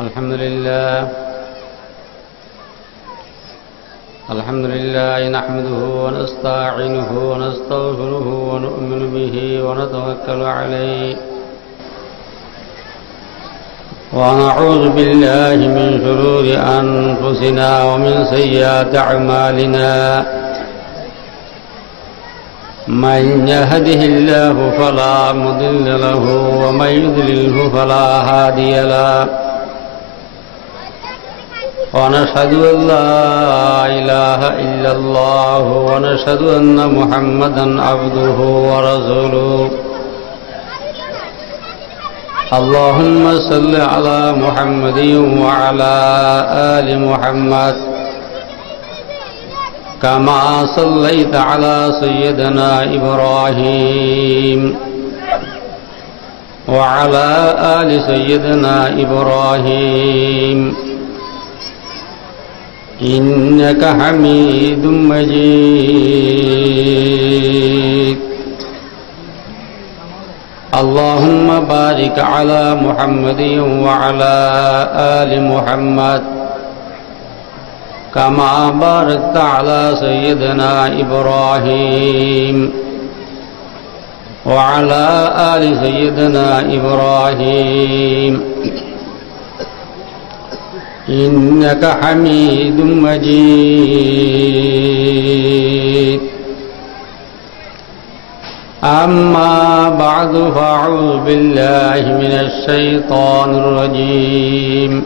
الحمد لله نحمده ونستعينه ونستغفره ونؤمن به ونتوكل عليه ونعوذ بالله من شرور أنفسنا ومن سيئات أعمالنا من يهده الله فلا مضل له ومن يضلله فلا هادي له ونشهد أن لا إله إلا الله ونشهد أن محمدا عبده ورسوله اللهم صل على محمد وعلى آل محمد كما صليت على سيدنا إبراهيم وعلى آل سيدنا إبراهيم إنك حميد مجيد اللهم بارك على محمد وعلى آل محمد كما باركت على سيدنا إبراهيم وعلى آل سيدنا إبراهيم إنك حميد مجيد أما بعد فأعوذ بالله من الشيطان الرجيم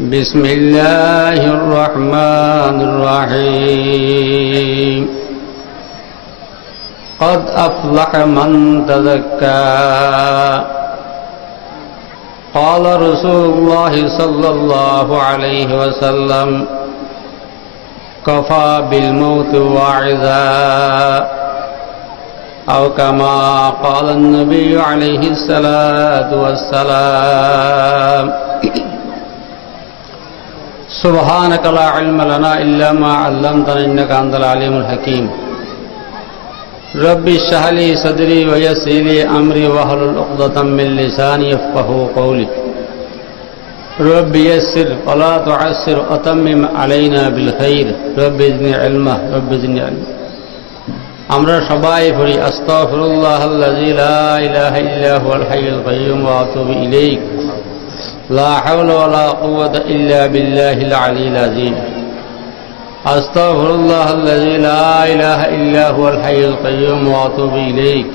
بسم الله الرحمن الرحيم قد أفلح من تزكى قال رسول الله صلى الله عليه وسلم كفى بالموت واعظا أو كما قال النبي عليه الصلاة والسلام سبحانك لا علم لنا إلا ما علمتنا إنك أنت العليم الحكيم ربي اشرح لي صدري ويسر لي أمري واحلل عقدة من لساني يفقهوا قولي ربي يسر ولا تعسر وتمم علينا بالخير ربي زدني علما ربي زدني علما আমরা সবাই পড়ি আস্তাগফিরুল্লাহাল্লাযী লা ইলাহা ইল্লা হুয়াল হাইয়ুল কাইয়্যুম ওয়া আতুবু ইলাইহি লা হাওলা ওয়া লা কুওয়াতা ইল্লা বিল্লাহিল আলিয়্যিল আযীম আস্তাগফিরুল্লাহাল্লাযী লা ইলাহা ইল্লা হুয়াল হাইয়ুল কাইয়্যুম ওয়া আতুবু ইলাইহি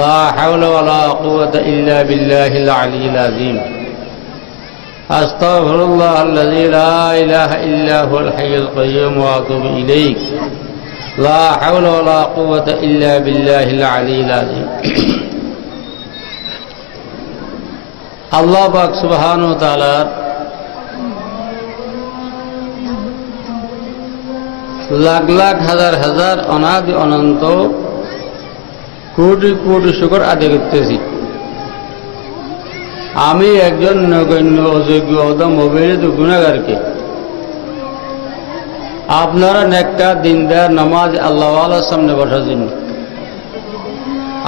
লা হাওলা ওয়া লা কুওয়াতা ইল্লা বিল্লাহিল আলিয়্যিল আযীম আস্তাগফিরুল্লাহাল্লাযী লা ইলাহা ইল্লা হুয়াল হাইয়ুল কাইয়্যুম ওয়া আতুবু ইলাইহি لا حول ولا قوة إلا بالله العلي العظيم আল্লাহ পাক সুবহানাহু ওয়া তাআলা লাখ লাখ হাজার হাজার অনাদি অনন্ত কোটি কোটি শুকর আদায় করতেছি আমি একজন নগণ্য অযোগ্য অদম অবহেলিত গুনাহগারকে আপনারা নেককার দিনদার নামাজ আল্লাহওয়ালার সামনে বসার জন্য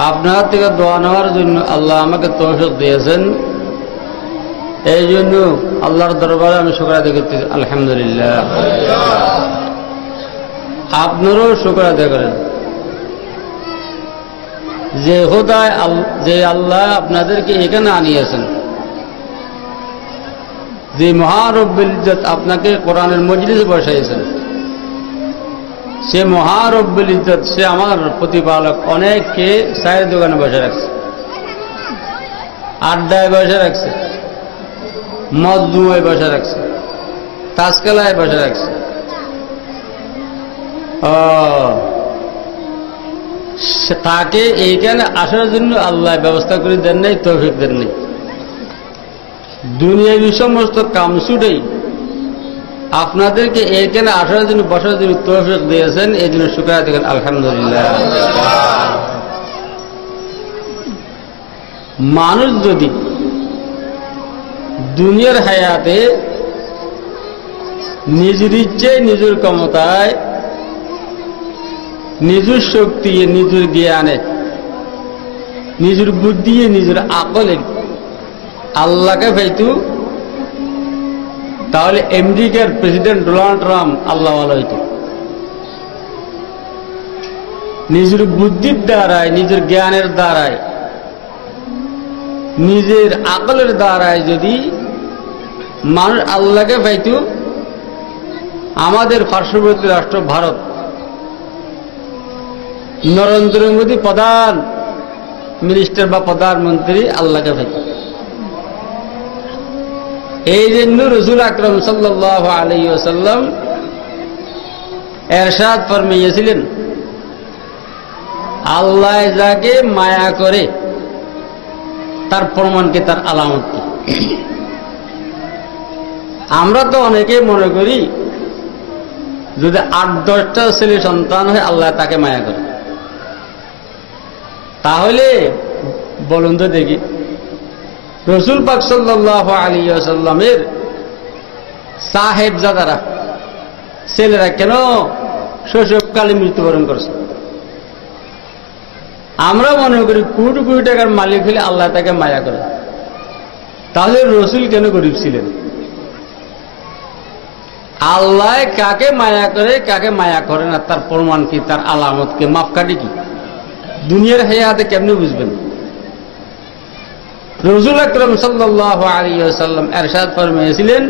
আপনার থেকে দোয়া নেওয়ার জন্য আল্লাহ আমাকে তৌফিক দিয়েছেন এই জন্য আল্লাহর দরবারে আমি শুকর আদায় করতেছি আলহামদুলিল্লাহ আপনারাও শুকর আদায় করেন যে খোদায় যে আল্লাহ আপনাদেরকে এখানে আনিয়েছেন যে মহারব্বুল ইজ্জত আপনাকে কোরআনের মজলিসে বসাইয়েছেন সে মহারব্বুল ইজ্জত সে আমার প্রতিপালক অনেককে চায়ের দোকানে বসে রাখছে আড্ডায় বসে রাখছে মজদুমায় বসে রাখছে তাসকেলায় বসে রাখছে তাকে এইখানে আসার জন্য আল্লাহ ব্যবস্থা করে দেন নাই তৌফিক দেন নাই দুনিয়াবি সমস্ত কাম ছুটেই আপনাদেরকে এইখানে আসার জন্য বসার জন্য তৌফিক দিয়েছেন এই জন্য শুকর আদায় করেন আলহামদুলিল্লাহ মানুষ যদি দুনিয়ার হায়াতে নিজের ইচ্ছে নিজের ক্ষমতায় নিজের শক্তি নিজের জ্ঞানে নিজের বুদ্ধি নিজের আকলে আল্লাহকে পাইতু, তাহলে আমেরিকার প্রেসিডেন্ট ডোনাল্ড ট্রাম্প আল্লাহওয়ালা হইত। নিজের বুদ্ধির দ্বারায়, নিজের জ্ঞানের দ্বারায়, নিজের আকলের দ্বারায় যদি মানুষ আল্লাহকে পাইত, আমাদের পার্শ্ববর্তী রাষ্ট্র ভারত, নরেন্দ্র মোদী প্রধান মিনিস্টার বা প্রধানমন্ত্রী আল্লাহকে পাইত। এই জন্য রাসূল আকরাম সাল্লাল্লাহু আলাইহি ওয়াসাল্লাম এরশাদ ফরমাইয়াছিলেন, আল্লাহ যাকে মায়া করে তার প্রমাণকে, তার আলামত কি। আমরা তো অনেকে মনে করি যদি 8-10টা ছেলে সন্তান হয় আল্লাহ তাকে মায়া করে। তাহলে বলুন তো দেখি, রাসূল পাক সাল্লাল্লাহু আলাইহি ওয়াসাল্লামের সাহেবজাদারা, ছেলেরা কেন শৈশবকালে মৃত্যুবরণ করছে? আমরা মনে করি কোটি কোটি টাকার মালিক হলে আল্লাহ তাকে মায়া করে। তাহলে রাসূল কেন গরিব ছিলেন? আল্লাহ কাকে মায়া করে, কাকে মায়া করে না, তার প্রমাণ কি, তার আলামত কি, মাপকাঠি কি? দুনিয়ার হায়াতে কেমনে বুঝবেন? রাসূল আকরাম সাল্লাল্লাহু আলাইহি ওয়াসাল্লাম ইরশাদ ফরমাইয়াছিলেন,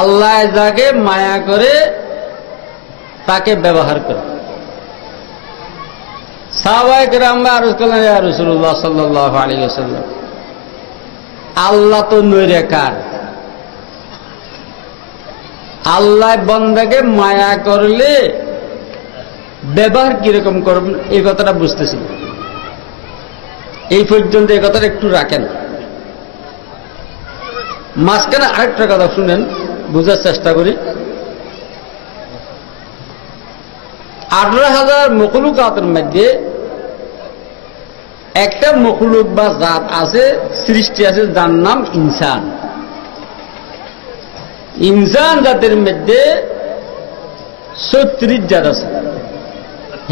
আল্লাহ যাকে মায়া করে তাকে ব্যবহার করে। সাহাবায়ে কেরামরা আরজ করলেন, ইয়া রাসূলুল্লাহ সাল্লাল্লাহু আলাইহি ওয়াসাল্লাম, আল্লাহ তো নৈরাকার, আল্লাহ বান্দাকে মায়া করলে ব্যবহার কিরকম করবেন এই কথাটা বুঝতেছি। এই পর্যন্ত এই কথাটা একটু রাখেন। মাঝখানে আরেকটা কথা শুনেন, বোঝার চেষ্টা করি। 18,000 মখলুকাতের মধ্যে একটা মখলুক বা জাত আছে, সৃষ্টি আছে, যার নাম ইনসান। ইনসান জাতের মধ্যে 36 জাত আছে।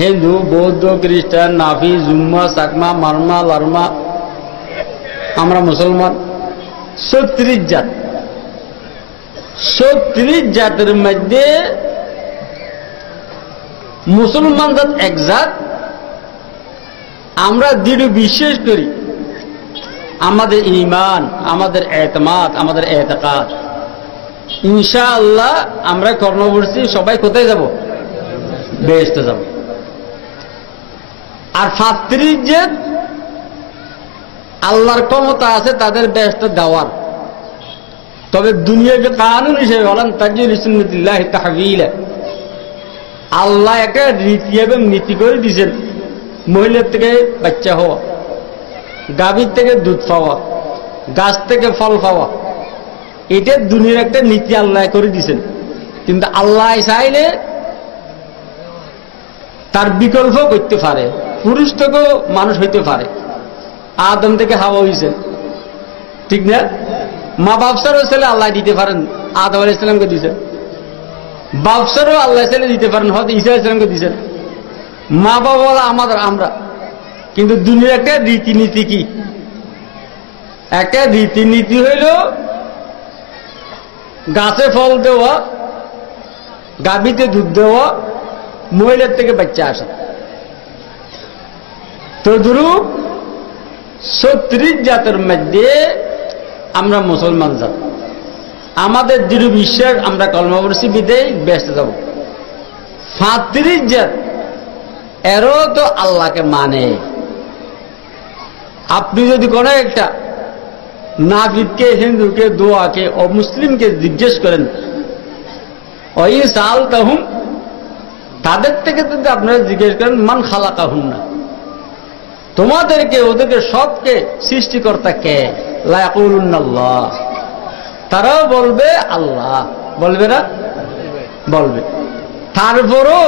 হিন্দু, বৌদ্ধ, খ্রিস্টান, নাফি, জুম্মা, চাকমা, মারমা, লারমা, আমরা মুসলমান, 36 জাত। 36 জাতের মধ্যে মুসলমান জাত এক জাত। আমরা দৃঢ় বিশ্বাস করি, আমাদের ঈমান, আমাদের এতেমাদ, আমাদের এতেকাদ, ইনশাআল্লাহ আমরা কর্ম করছি, সবাই কোথায় যাব? বেহেশতে যাব। আর 35 জাত আল্লাহর ক্ষমতা আছে তাদের বেহেশতে দেওয়ার। তবে দুনিয়াকে কানুন হিসেবে বলেন, তাজিল সুন্নাতিল্লাহি তাহবিলা, আল্লাহ একটা রীতি এবং নীতি করে দিয়েছেন। মহিলার থেকে বাচ্চা হওয়া, গাভীর থেকে দুধ পাওয়া, গাছ থেকে ফল পাওয়া, এটা দুনিয়ার একটা নীতি আল্লাহ করে দিয়েছেন। কিন্তু আল্লাহ চাইলে তার বিকল্প করতে পারে। পুরুষ থেকেও মানুষ হইতে পারে, আদম থেকে হাওয়া হয়েছে, ঠিক না? মা বাপসারও ছেলে আল্লাহ দিতে পারেন, আদম আলাইহিস সালামকে দিয়েছেন। বাপসারও আল্লাহ ছেলে দিতে পারেন, হয়তো ঈসা আলাইহিস সালামকে দিয়েছেন। মা বাবা আমাদের, আমরা। কিন্তু দুনিয়ার একটা রীতিনীতি কি? একটা রীতিনীতি হইল গাছে ফল দেওয়া, গাভীতে দুধ দেওয়া, মহিলার থেকে বাচ্চা আসা। তদ্রূপ 36 জাতের মধ্যে আমরা মুসলমান জাত। আমাদের দৃঢ় বিশ্বাস, আমরা কলমা পড়ছি বিদেয় বেহেশতে যাব। 35 জাত এরও তো আল্লাহকে মানে। আপনি যদি কোনো একটা নাবিদকে, হিন্দুকে, দোয়াকে, অমুসলিমকে জিজ্ঞেস করেন, ওই সাল তাহুম, তাদের থেকে যদি আপনারা জিজ্ঞেস করেন, মান খালাকাহুম না, তোমাদেরকে, ওদেরকে সবকে সৃষ্টিকর্তা কে? লা ইয়াকুলুন্না আল্লাহ, তারাও বলবে আল্লাহ। বলবে না? বলবে। তারপরও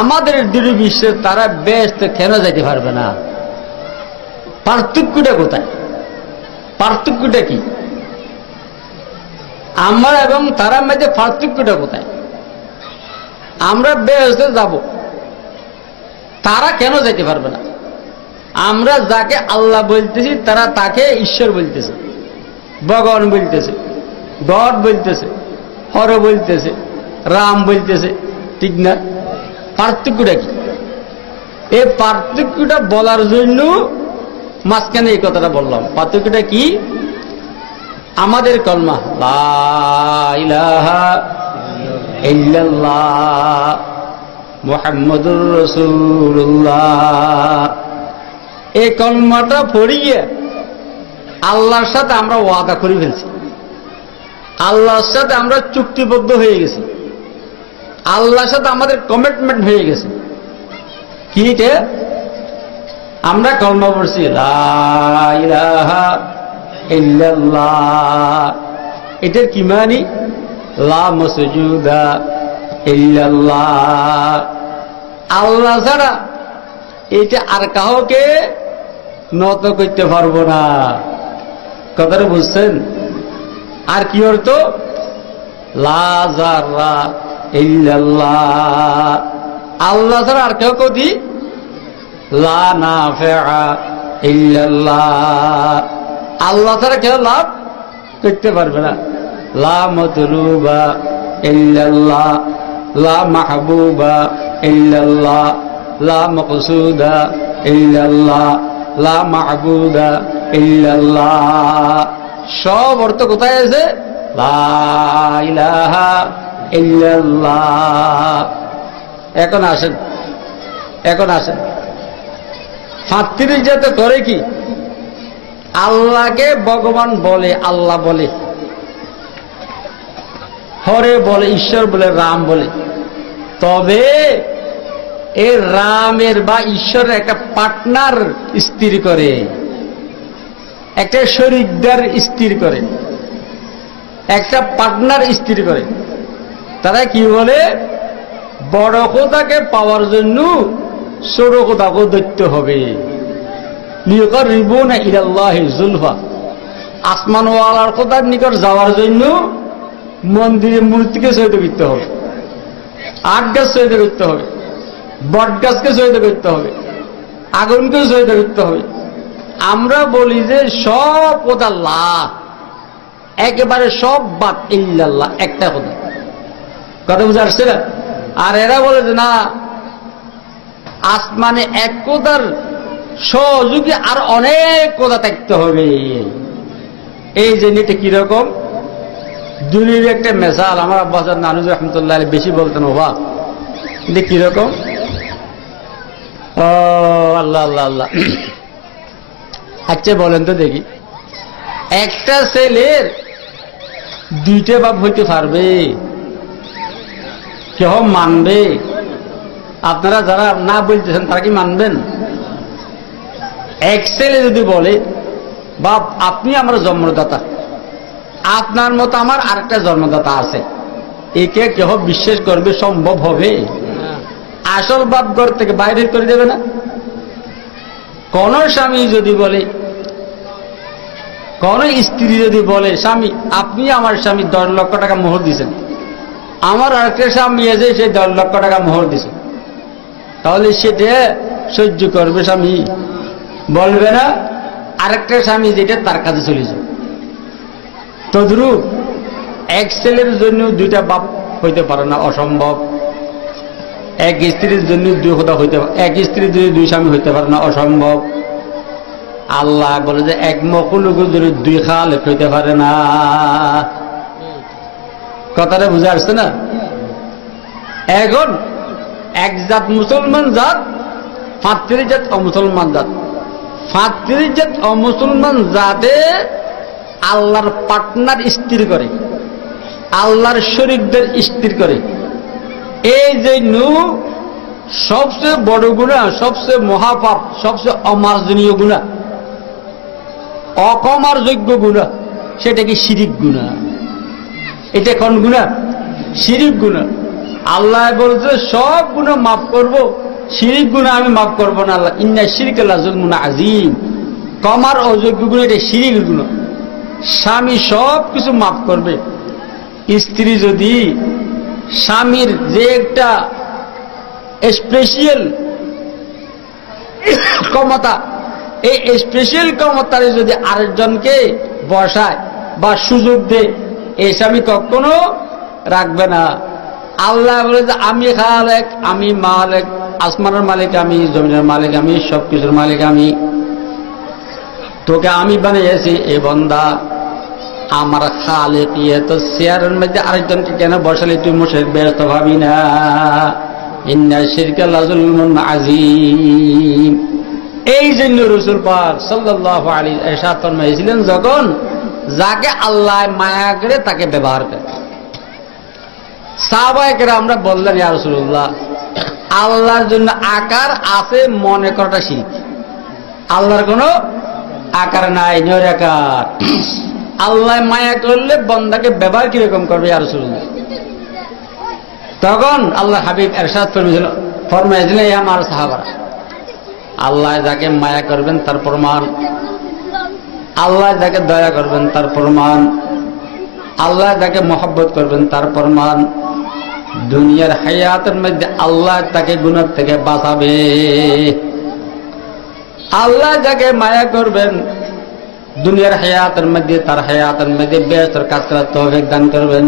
আমাদের দৃঢ় বিশ্বাস তারা বেহেশতে কেন যাইতে পারবে না? পার্থক্যটা কোথায়? পার্থক্যটা কি? আমরা এবং তারা মধ্যে পার্থক্যটা কোথায়? আমরা বেহেশতে যাব, তারা কেন যাইতে পারবে না? আমরা যাকে আল্লাহ বলতেছি তারা তাকে ঈশ্বর বলতেছে, ভগবান বলতেছে, গড বলতেছে, হর বলতেছে, রাম বলতেছে, ঠিক না? পার্থক্যটা কি? এই পার্থক্যটা বলার জন্য মাঝখানে এই কথাটা বললাম। পার্থক্যটা কি? আমাদের কলমা লা ইলাহা ইল্লাল্লাহ মুহাম্মাদুর রাসূলুল্লাহ, এই কলমাটা পড়িয়ে আল্লাহর সাথে আমরা ওয়াদা করে ফেলছি, আল্লাহর সাথে আমরা চুক্তিবদ্ধ হয়ে গেছি, আল্লাহর সাথে আমাদের কমিটমেন্ট হয়ে গেছে। কি এটা? আমরা কলমা পড়ছি লা ইলাহা ইল্লাল্লাহ, এটার কি মানি? লা মাসজুদা ইল্লাল্লাহ, আল্লাহ ছাড়া এটা আর কাউকে নত করতে পারবো না। কথাটা বুঝছেন? আর কি অর্থ? লা যারা ইল্লাল্লাহ, আল্লাহ ছাড়া আর কেউ কদি লা নাফিআ ইল্লাল্লাহ, আল্লাহ ছাড়া কেউ লাভ করতে পারবে না। লা মাতলুবা ইল্লাল্লাহ, লা মাহবুবা ইল্লাল্লাহ, লা মাকসুদা ইল্লাল্লাহ, লা মা'বুদা ইল্লাল্লাহ। সব অর্থ কোথায় আছে? লা ইলাহা ইল্লাল্লাহ। এখন আসেন, এখন আসেন, ফাত্তিরি যাতে করে কি? আল্লাহকে ভগবান বলে, আল্লাহ বলে, হরে বলে, ঈশ্বর বলে, রাম বলে। তবে এই রামের বা ঈশ্বরের একটা পার্টনার স্থির করে, একটা শরীকদার স্থির করে, একটা পার্টনার স্থির করে। তারা কি বলে? বড় খোদাকে পাওয়ার জন্য ছোট খোদাকে ধরতে হবে। লিয়ুকাররিবুনা ইলাল্লাহি যুলফা, আসমানওয়ালার খোদার নিকট যাওয়ার জন্য মন্দিরে মূর্তিকে সহিত করতে হবে, আট গাছ সহিত করতে হবে, বট গাছকে সহিত করতে হবে, আগুনকে সহিত করতে হবে। আমরা বলি যে সব খোদা আল্লাহ, একেবারে সব বাদ ইল্লাল্লাহ, একটা খোদা। কথা বুঝে আসছে না? আর এরা বলে যে না, আসমানে এক খোদার সহযোগী আর অনেক খোদা থাকতে হবে। এই জিনিসটা কিরকম? দুনিয়ার একটা মেসাল আমার আব্বাস নানুজ রহমতুল্লাহ বেশি বলতেন, বাবা যে কিরকম? ও আল্লাহ আল্লাহ আল্লাহ। আচ্ছা বলেন তো দেখি, একটা ছেলের দুইটা বাপ হইতে পারবে? কেহ মানবে? আপনারা যারা না বলতেছেন তারা কি মানবেন? এক ছেলে যদি বলে, বাপ আপনি আমার জন্মদাতা, আপনার মতো আমার আরেকটা জন্মদাতা আছে, একে কেহ বিশ্বাস করবে? সম্ভব হবে? আসল বাপ ঘর থেকে বাইরে করে দেবে না? কোন স্বামী যদি বলে, কোন স্ত্রী যদি বলে, স্বামী আপনি আমার স্বামী 10 লক্ষ টাকা মোহর দিয়েছেন, আমার আরেকটা স্বামী আছে সে 10 লক্ষ টাকা মোহর দিছে, তাহলে সেটা সহ্য করবে স্বামী? বলবে না। আরেকটা স্বামী যেটা তার কাছে চলে যাবে। তদ্রূপ এক ছেলের জন্য দুইটা বাপ হইতে পারে না, অসম্ভব। এক স্ত্রীর জন্য দুই খোদা হইতে, এক স্ত্রীর জন্য দুই স্বামী হইতে পারে না, অসম্ভব। আল্লাহ বলে যে এক মখলুকের জন্য দুই খালেক হইতে পারে না। কথাটা বুঝে আসছে না? এখন এক জাত মুসলমান জাত, 35 জাত অমুসলমান জাত। 35 জাত অমুসলমান জাতে আল্লাহর পার্টনার স্থির করে, আল্লাহর শরীকদের স্থির করে। এই জন্য সবচেয়ে বড় গুনাহ, সবচেয়ে মহাপাপ, সবচেয়ে অমার্জনীয় গুনাহ, অকমার যোগ্য গুনাহ, সেটা কি শিরিক গুনাহ। এটা কোন গুনাহ? শিরিক গুনাহ। আল্লাহ বলছে সব গুনাহ মাফ করব, শিরিক গুনাহ আমি মাফ করবো না। আল্লাহ ইন্না শিরকা লাযুলমুন আযীম, কমার অযোগ্য গুনাহ এটা শিরিক গুনাহ। স্বামী সব কিছু মাফ করবে, স্ত্রী যদি স্বামীর যে একটা স্পেশাল ক্ষমতা এই স্পেশাল ক্ষমতারে যদি আরেকজনকে বসায় বা সুযোগ দেয়, এই স্বামী কখনো রাখবে না। আল্লাহ বলে যে আমি খালেক, আমি মালিক, আসমানের মালিক আমি, জমিনের মালিক আমি, সবকিছুর মালিক আমি, তোকে আমি বানিয়েছি। এ বান্দা আমার খালেক, ইয়ে তো চেয়ারের মধ্যে আরেকজনকে কেন বসালে তুই মুশরিক ব্যস্ত ভাবি না। ইন্না শিরকা লাযুলমুন আযীম। এই জন্য রাসূল পাক সাল্লাল্লাহু আলাইহি ইরশাদ ফরমাইছিলেন, যখন যাকে আল্লাহ মায়া করে তাকে ব্যবহার করে। সাহাবায়ে কেরামরা বললেন, ইয়া রাসূলুল্লাহ, আল্লাহর জন্য আকার আছে মনে করাটা শিরক। আল্লাহর কোনো আকার নাই, নিরাকার। আল্লাহ মায়া করলে বান্দাকে ব্যবহার কিরকম করবে ইয়া রাসূলুল্লাহ? তখন আল্লাহ হাবিব ইরশাদ ফরমাইছিলেন, হে আমার সাহাবারা, আল্লাহ যাকে মায়া করবেন তার প্রমাণ, আল্লাহ যাকে দয়া করবেন তার প্রমাণ, আল্লাহ যাকে মহব্বত করবেন তার প্রমাণ, দুনিয়ার হায়াতের মধ্যে আল্লাহ তাকে গুনাহ থেকে বাঁচাবে। আল্লাহ যাকে মায়া করবেন দুনিয়ার হায়াতের মধ্যে, তার হায়াতের মধ্যে বেহেশতের কাজ করার তৌফিক দান করবেন।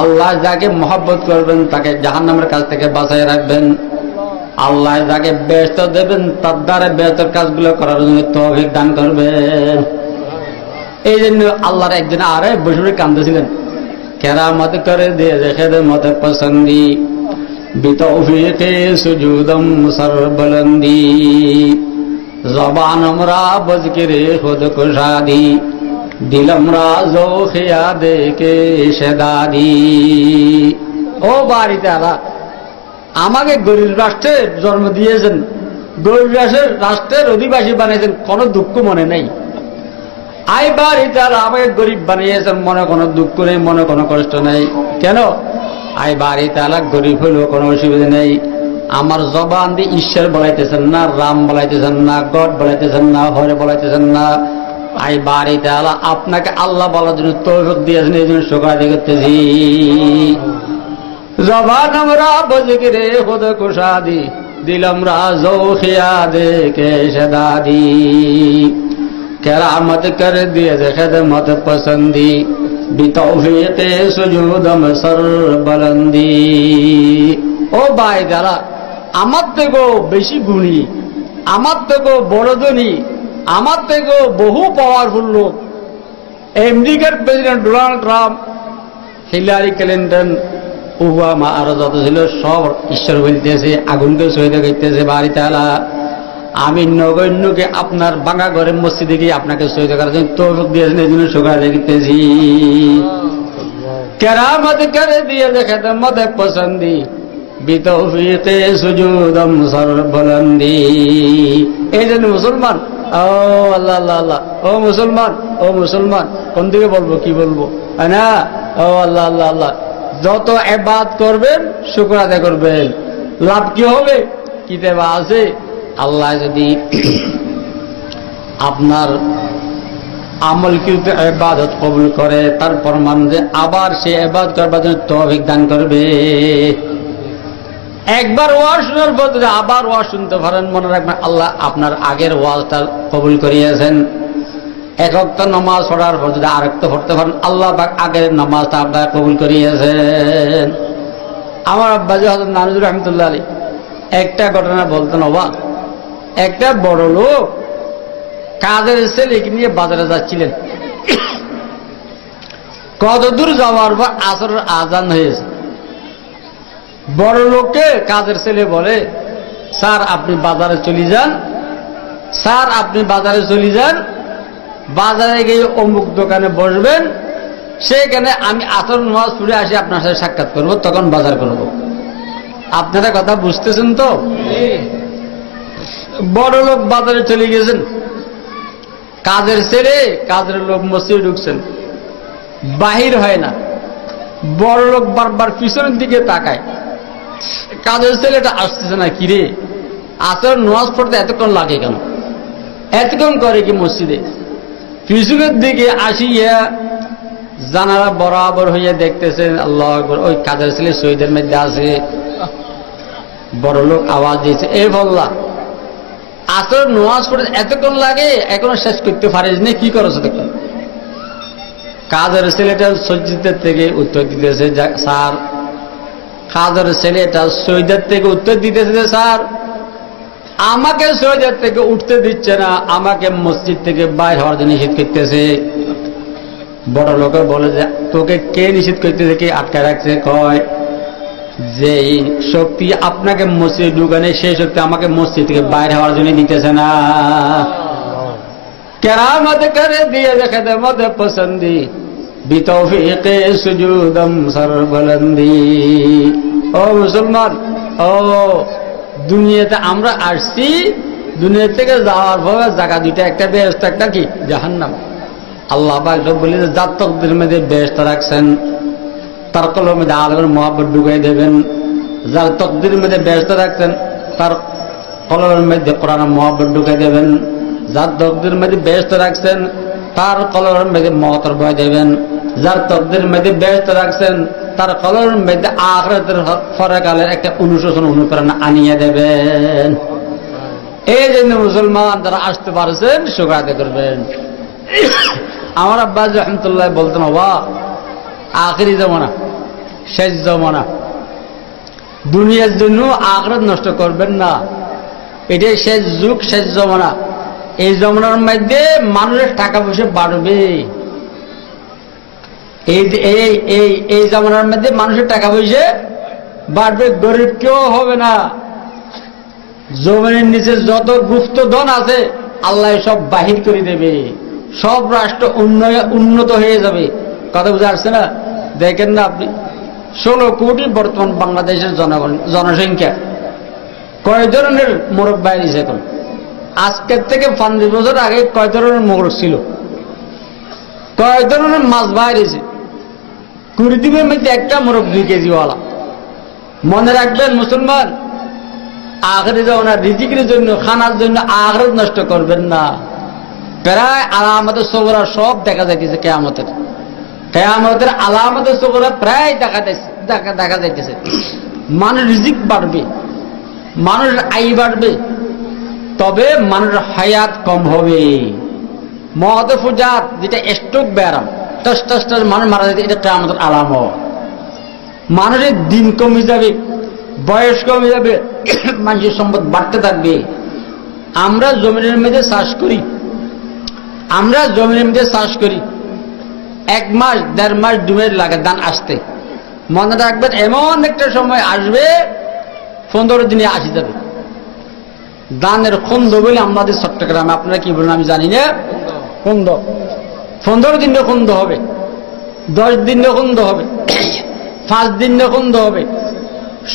আল্লাহ যাকে মহব্বত করবেন তাকে জাহান্নামের কাছ থেকে বাঁচায় রাখবেন। আল্লাহ যাকে বেহেশত দেবেন তার দ্বারা বেহেশতের কাজগুলো করার জন্য তৌফিক দান করবেন। এই জন্য আল্লাহর একজন আরে বসে বসে কাঁদতেছিলেন, কেরামত করে দিয়ে খেদমত পসন্দি বিতৌফিকে সুজুদম সরবলন্দি জবান আমরা বজকিরে খুদ কুশাদি দিলম রাজো খিয়া দেখে সেদাদি। ও বাড়িতে আলা, আমাকে গরিব রাষ্ট্রে জন্ম দিয়েছেন, গরিব রাষ্ট্রের অধিবাসী বানিয়েছেন, কোনো দুঃখ মনে নেই। আই বাড়িতে আলা, আমাকে গরিব বানিয়েছেন, মনে কোনো দুঃখ নেই, মনে কোনো কষ্ট নেই। কেন? আই বাড়িতে আলা গরিব হলেও কোনো অসুবিধা নেই। আমার জবান দিয়ে ঈশ্বর বলাইতেছেন না, রাম বলাইতেছেন না, গড বলাইতেছেন না, হরে বলাইতেছেন না। আই বাড়িতে আলা আপনাকে আল্লাহ বলার জন্য তৌফিক দিয়েছেন, এই জন্য শুকর আদায় করতেছি। জবান আমরা বজকিরে খুদ কুশাদি দিলম রাজো খিয়া দেখে সেদাদি কেরামত কর দিয়ে খেদমত পসন্দি বিতৌফিকে সুজুদম সরবলন্দি। ও ভাই যারা আমার থেকেও বেশি গুণী, আমার থেকেও বড় ধনী, আমার থেকেও বহু পাওয়ারফুল লোক, আমেরিকার president Donald Trump, Hillary Clinton, Obama, আরো যত ছিল সব ঈশ্বর বলতেছে, আগুনকে শহীদ করতেছে। বাড়িতে আলা আমি নগণ্যকে আপনার বাঙা ঘরের মসজিদে গিয়ে আপনাকে শহীদ করার জন্য তৌফিক দিয়েছেন, এই জন্য শুকর আদায় করতেছি। কেরামত করে দিয়ে খেদমত পসন্দি বিতৌফিকে সুজুদম সরবলন্দি। এই জন্য মুসলমান, ও আল্লাহ আল্লাহ আল্লাহ, ও মুসলমান, ও মুসলমান, কোন দিকে বলবো, কি বলবো না? ও আল্লাহ আল্লাহ আল্লাহ, যত ইবাদত করবেন শুকর আদায় করবেন, লাভ কি হবে? কিতাবে আছে, আল্লাহ যদি আপনার আমলকৃত ইবাদত কবুল করে তার প্রমাণ যে আবার সে ইবাদত করবার জন্য তৌফিক দান করবে। একবার ওয়াজ শোনার পর যদি আবার ওয়াজ শুনতে পারেন, মনে রাখবেন আল্লাহ আপনার আগের ওয়াজটা কবুল করিয়েছেন। এক ওয়াক্ত নামাজ পড়ার পর যদি আরেকটা পড়তে পারেন, আল্লাহ পাক আগের নামাজটা আপনার কবুল করিয়েছেন। আমার আব্বাজি হযরত নানুজুর রহমতুল্লাহ আলী একটা ঘটনা বলতেন, অবাক, একটা বড় লোক কাজের ছেলেকে নিয়ে বাজারে যাচ্ছিলেন। কত দূর যাওয়ার পর আসরের আজান হয়েছে। বড় লোককে কাজের ছেলে বলে, স্যার আপনি বাজারে চলে যান, স্যার আপনি বাজারে চলে যান, বাজারে গিয়ে অমুক দোকানে বসবেন, সেখানে আমি আসর নামাজ পড়ে আসি আপনার সাথে সাক্ষাৎ করবো, তখন বাজার করব। আপনারা কথা বুঝতেছেন তো? বড় লোক বাজারে চলে গেছেন, কাজের ছেলে কাজের লোক মসজিদে ঢুকছেন, বাহির হয় না। বড় লোক বারবার পিছনের দিকে তাকায়, কাজের ছেলেটা আসতেছে না, কিরে আসর নামাজ পড়তে এতক্ষণ লাগে কেন, এতক্ষণ করে কি মসজিদে? পিছনের দিকে আসিয়া জানালা বরাবর হইয়া দেখতেছেন, আল্লাহু আকবার, ওই কাজের ছেলে শহীদের মধ্যে আছে। বড় লোক আওয়াজ দিয়েছে, এ বল্লা আসর নামাজ পড়ে এতক্ষণ লাগে, এখনো শেষ করতে পারিস না, কি করছ দেখো? কাজের ছেলেটা সজ্জিদের থেকে উত্তর দিতেছে, স্যার কাজের ছেলেটা সৈয়দের থেকে উত্তর দিতেছে যে স্যার আমাকে সৈয়দের থেকে উঠতে দিচ্ছে না, আমাকে মসজিদ থেকে বাইর হওয়ার জন্য নিষেধ করতেছে। বড় লোকে বলে যে তোকে কে নিষেধ করতেছে, কে আটকে রাখছে? কয় যে শক্তি আপনাকে মসজিদে ঢুকানে সেই শক্তি আমাকে মসজিদ থেকে বাইরে হওয়ার জন্য দিতেছে না। কেরামত করে দিয়ে দেখে দে মদ পসন্দি বিতৌফিকে সুজুদম সরবলন্দি। ও মুসলমান, ও দুনিয়াতে আমরা আসছি, দুনিয়া থেকে যাওয়ার পরে জায়গা দুইটা, একটা বেহেশত একটা কি জাহান্নাম। আল্লাহ পাক বলি যে যার তকদির মধ্যে বেহেশত রাখছেন তার কলমের মধ্যে আল্লাহর মহব্বত ঢুকাই দেবেন, যার তকদির মধ্যে বেহেশত রাখছেন তার কলমের মধ্যে কোরআনের মহব্বত ঢুকাই দেবেন, যার তকদির মধ্যে বেহেশত রাখছেন তার কলমের মধ্যে মহত্তর বয় দেবেন, যার তকদির মধ্যে বেহেশত রাখছেন তার কলমের মধ্যে আখিরাতের পরকালের একটা অনুশোচন অনুপ্রেরণা আনিয়ে দেবেন। এই জন্য মুসলমান যারা আসতে পারছেন শুকর আদায় করবেন। আমার আব্বাস রহমতুল্লাহ বলতেন, বাবা আখেরি জমানা, শেষ জমানা, দুনিয়ার জন্য আখিরাত নষ্ট করবেন না, এটাই শেষ যুগ, শেষ জমানা। এই জমানার মধ্যে মানুষের টাকা পয়সা বাড়বে, এই জমানার মধ্যে মানুষের টাকা পয়সা বাড়বে, গরিব কেউ হবে না। জমিনের নিচে যত গুপ্ত ধন আছে আল্লাহ সব বাহির করে দেবে, সব রাষ্ট্র উন্নত হয়ে যাবে। কথা বুঝে আসছে না? দেখেন না আপনি 16 কোটি বর্তমান বাংলাদেশের জনসংখ্যা, কয় ধরনের মোরগ বাইরেছে এখন? আজকের থেকে 5 বছর আগে কয় ধরনের মোরগ ছিল, কয় ধরনের মাছ বাইরেছে? কুড়িদ্বীপের মধ্যে একটা মোরগ 2 কেজিওয়ালা। মনে রাখবেন মুসলমান, আখিরাতে যাওয়া রিজিকের জন্য, খানার জন্য আখিরাত নষ্ট করবেন না। প্রায় আলামতের সগরা সব দেখা যাইতেছে, কেয়ামতের আলামতের সগরা প্রায় দেখা যাইতেছে। মানুষ রিজিক বাড়বে, মানুষের আয় বাড়বে, তবে মানুষের হায়াত কম হবে। মহতে ফুজাত যেটা স্ট্রোক ব্যারাম, টস মানুষ মারা যাবে, এটা কেয়ামতের আলামত। মানুষের দিন কমে যাবে, বয়স কমে যাবে, মানুষের সম্পদ বাড়তে থাকবে। আমরা জমিনের মধ্যে চাষ করি, 1 মাস 1.5 মাস ডুমের লাগে ধান আসতে। মনে রাখবেন এমন একটা সময় আসবে 15 দিনে আসি যাবে। ধানের খন্দ বলে আমাদের চট্টগ্রামে, আপনারা কি বলেন আমি জানি না, খন্দ 15 দিনে খন্দ হবে, 10 দিনে খন্দ হবে, 5 দিনে খন্দ হবে।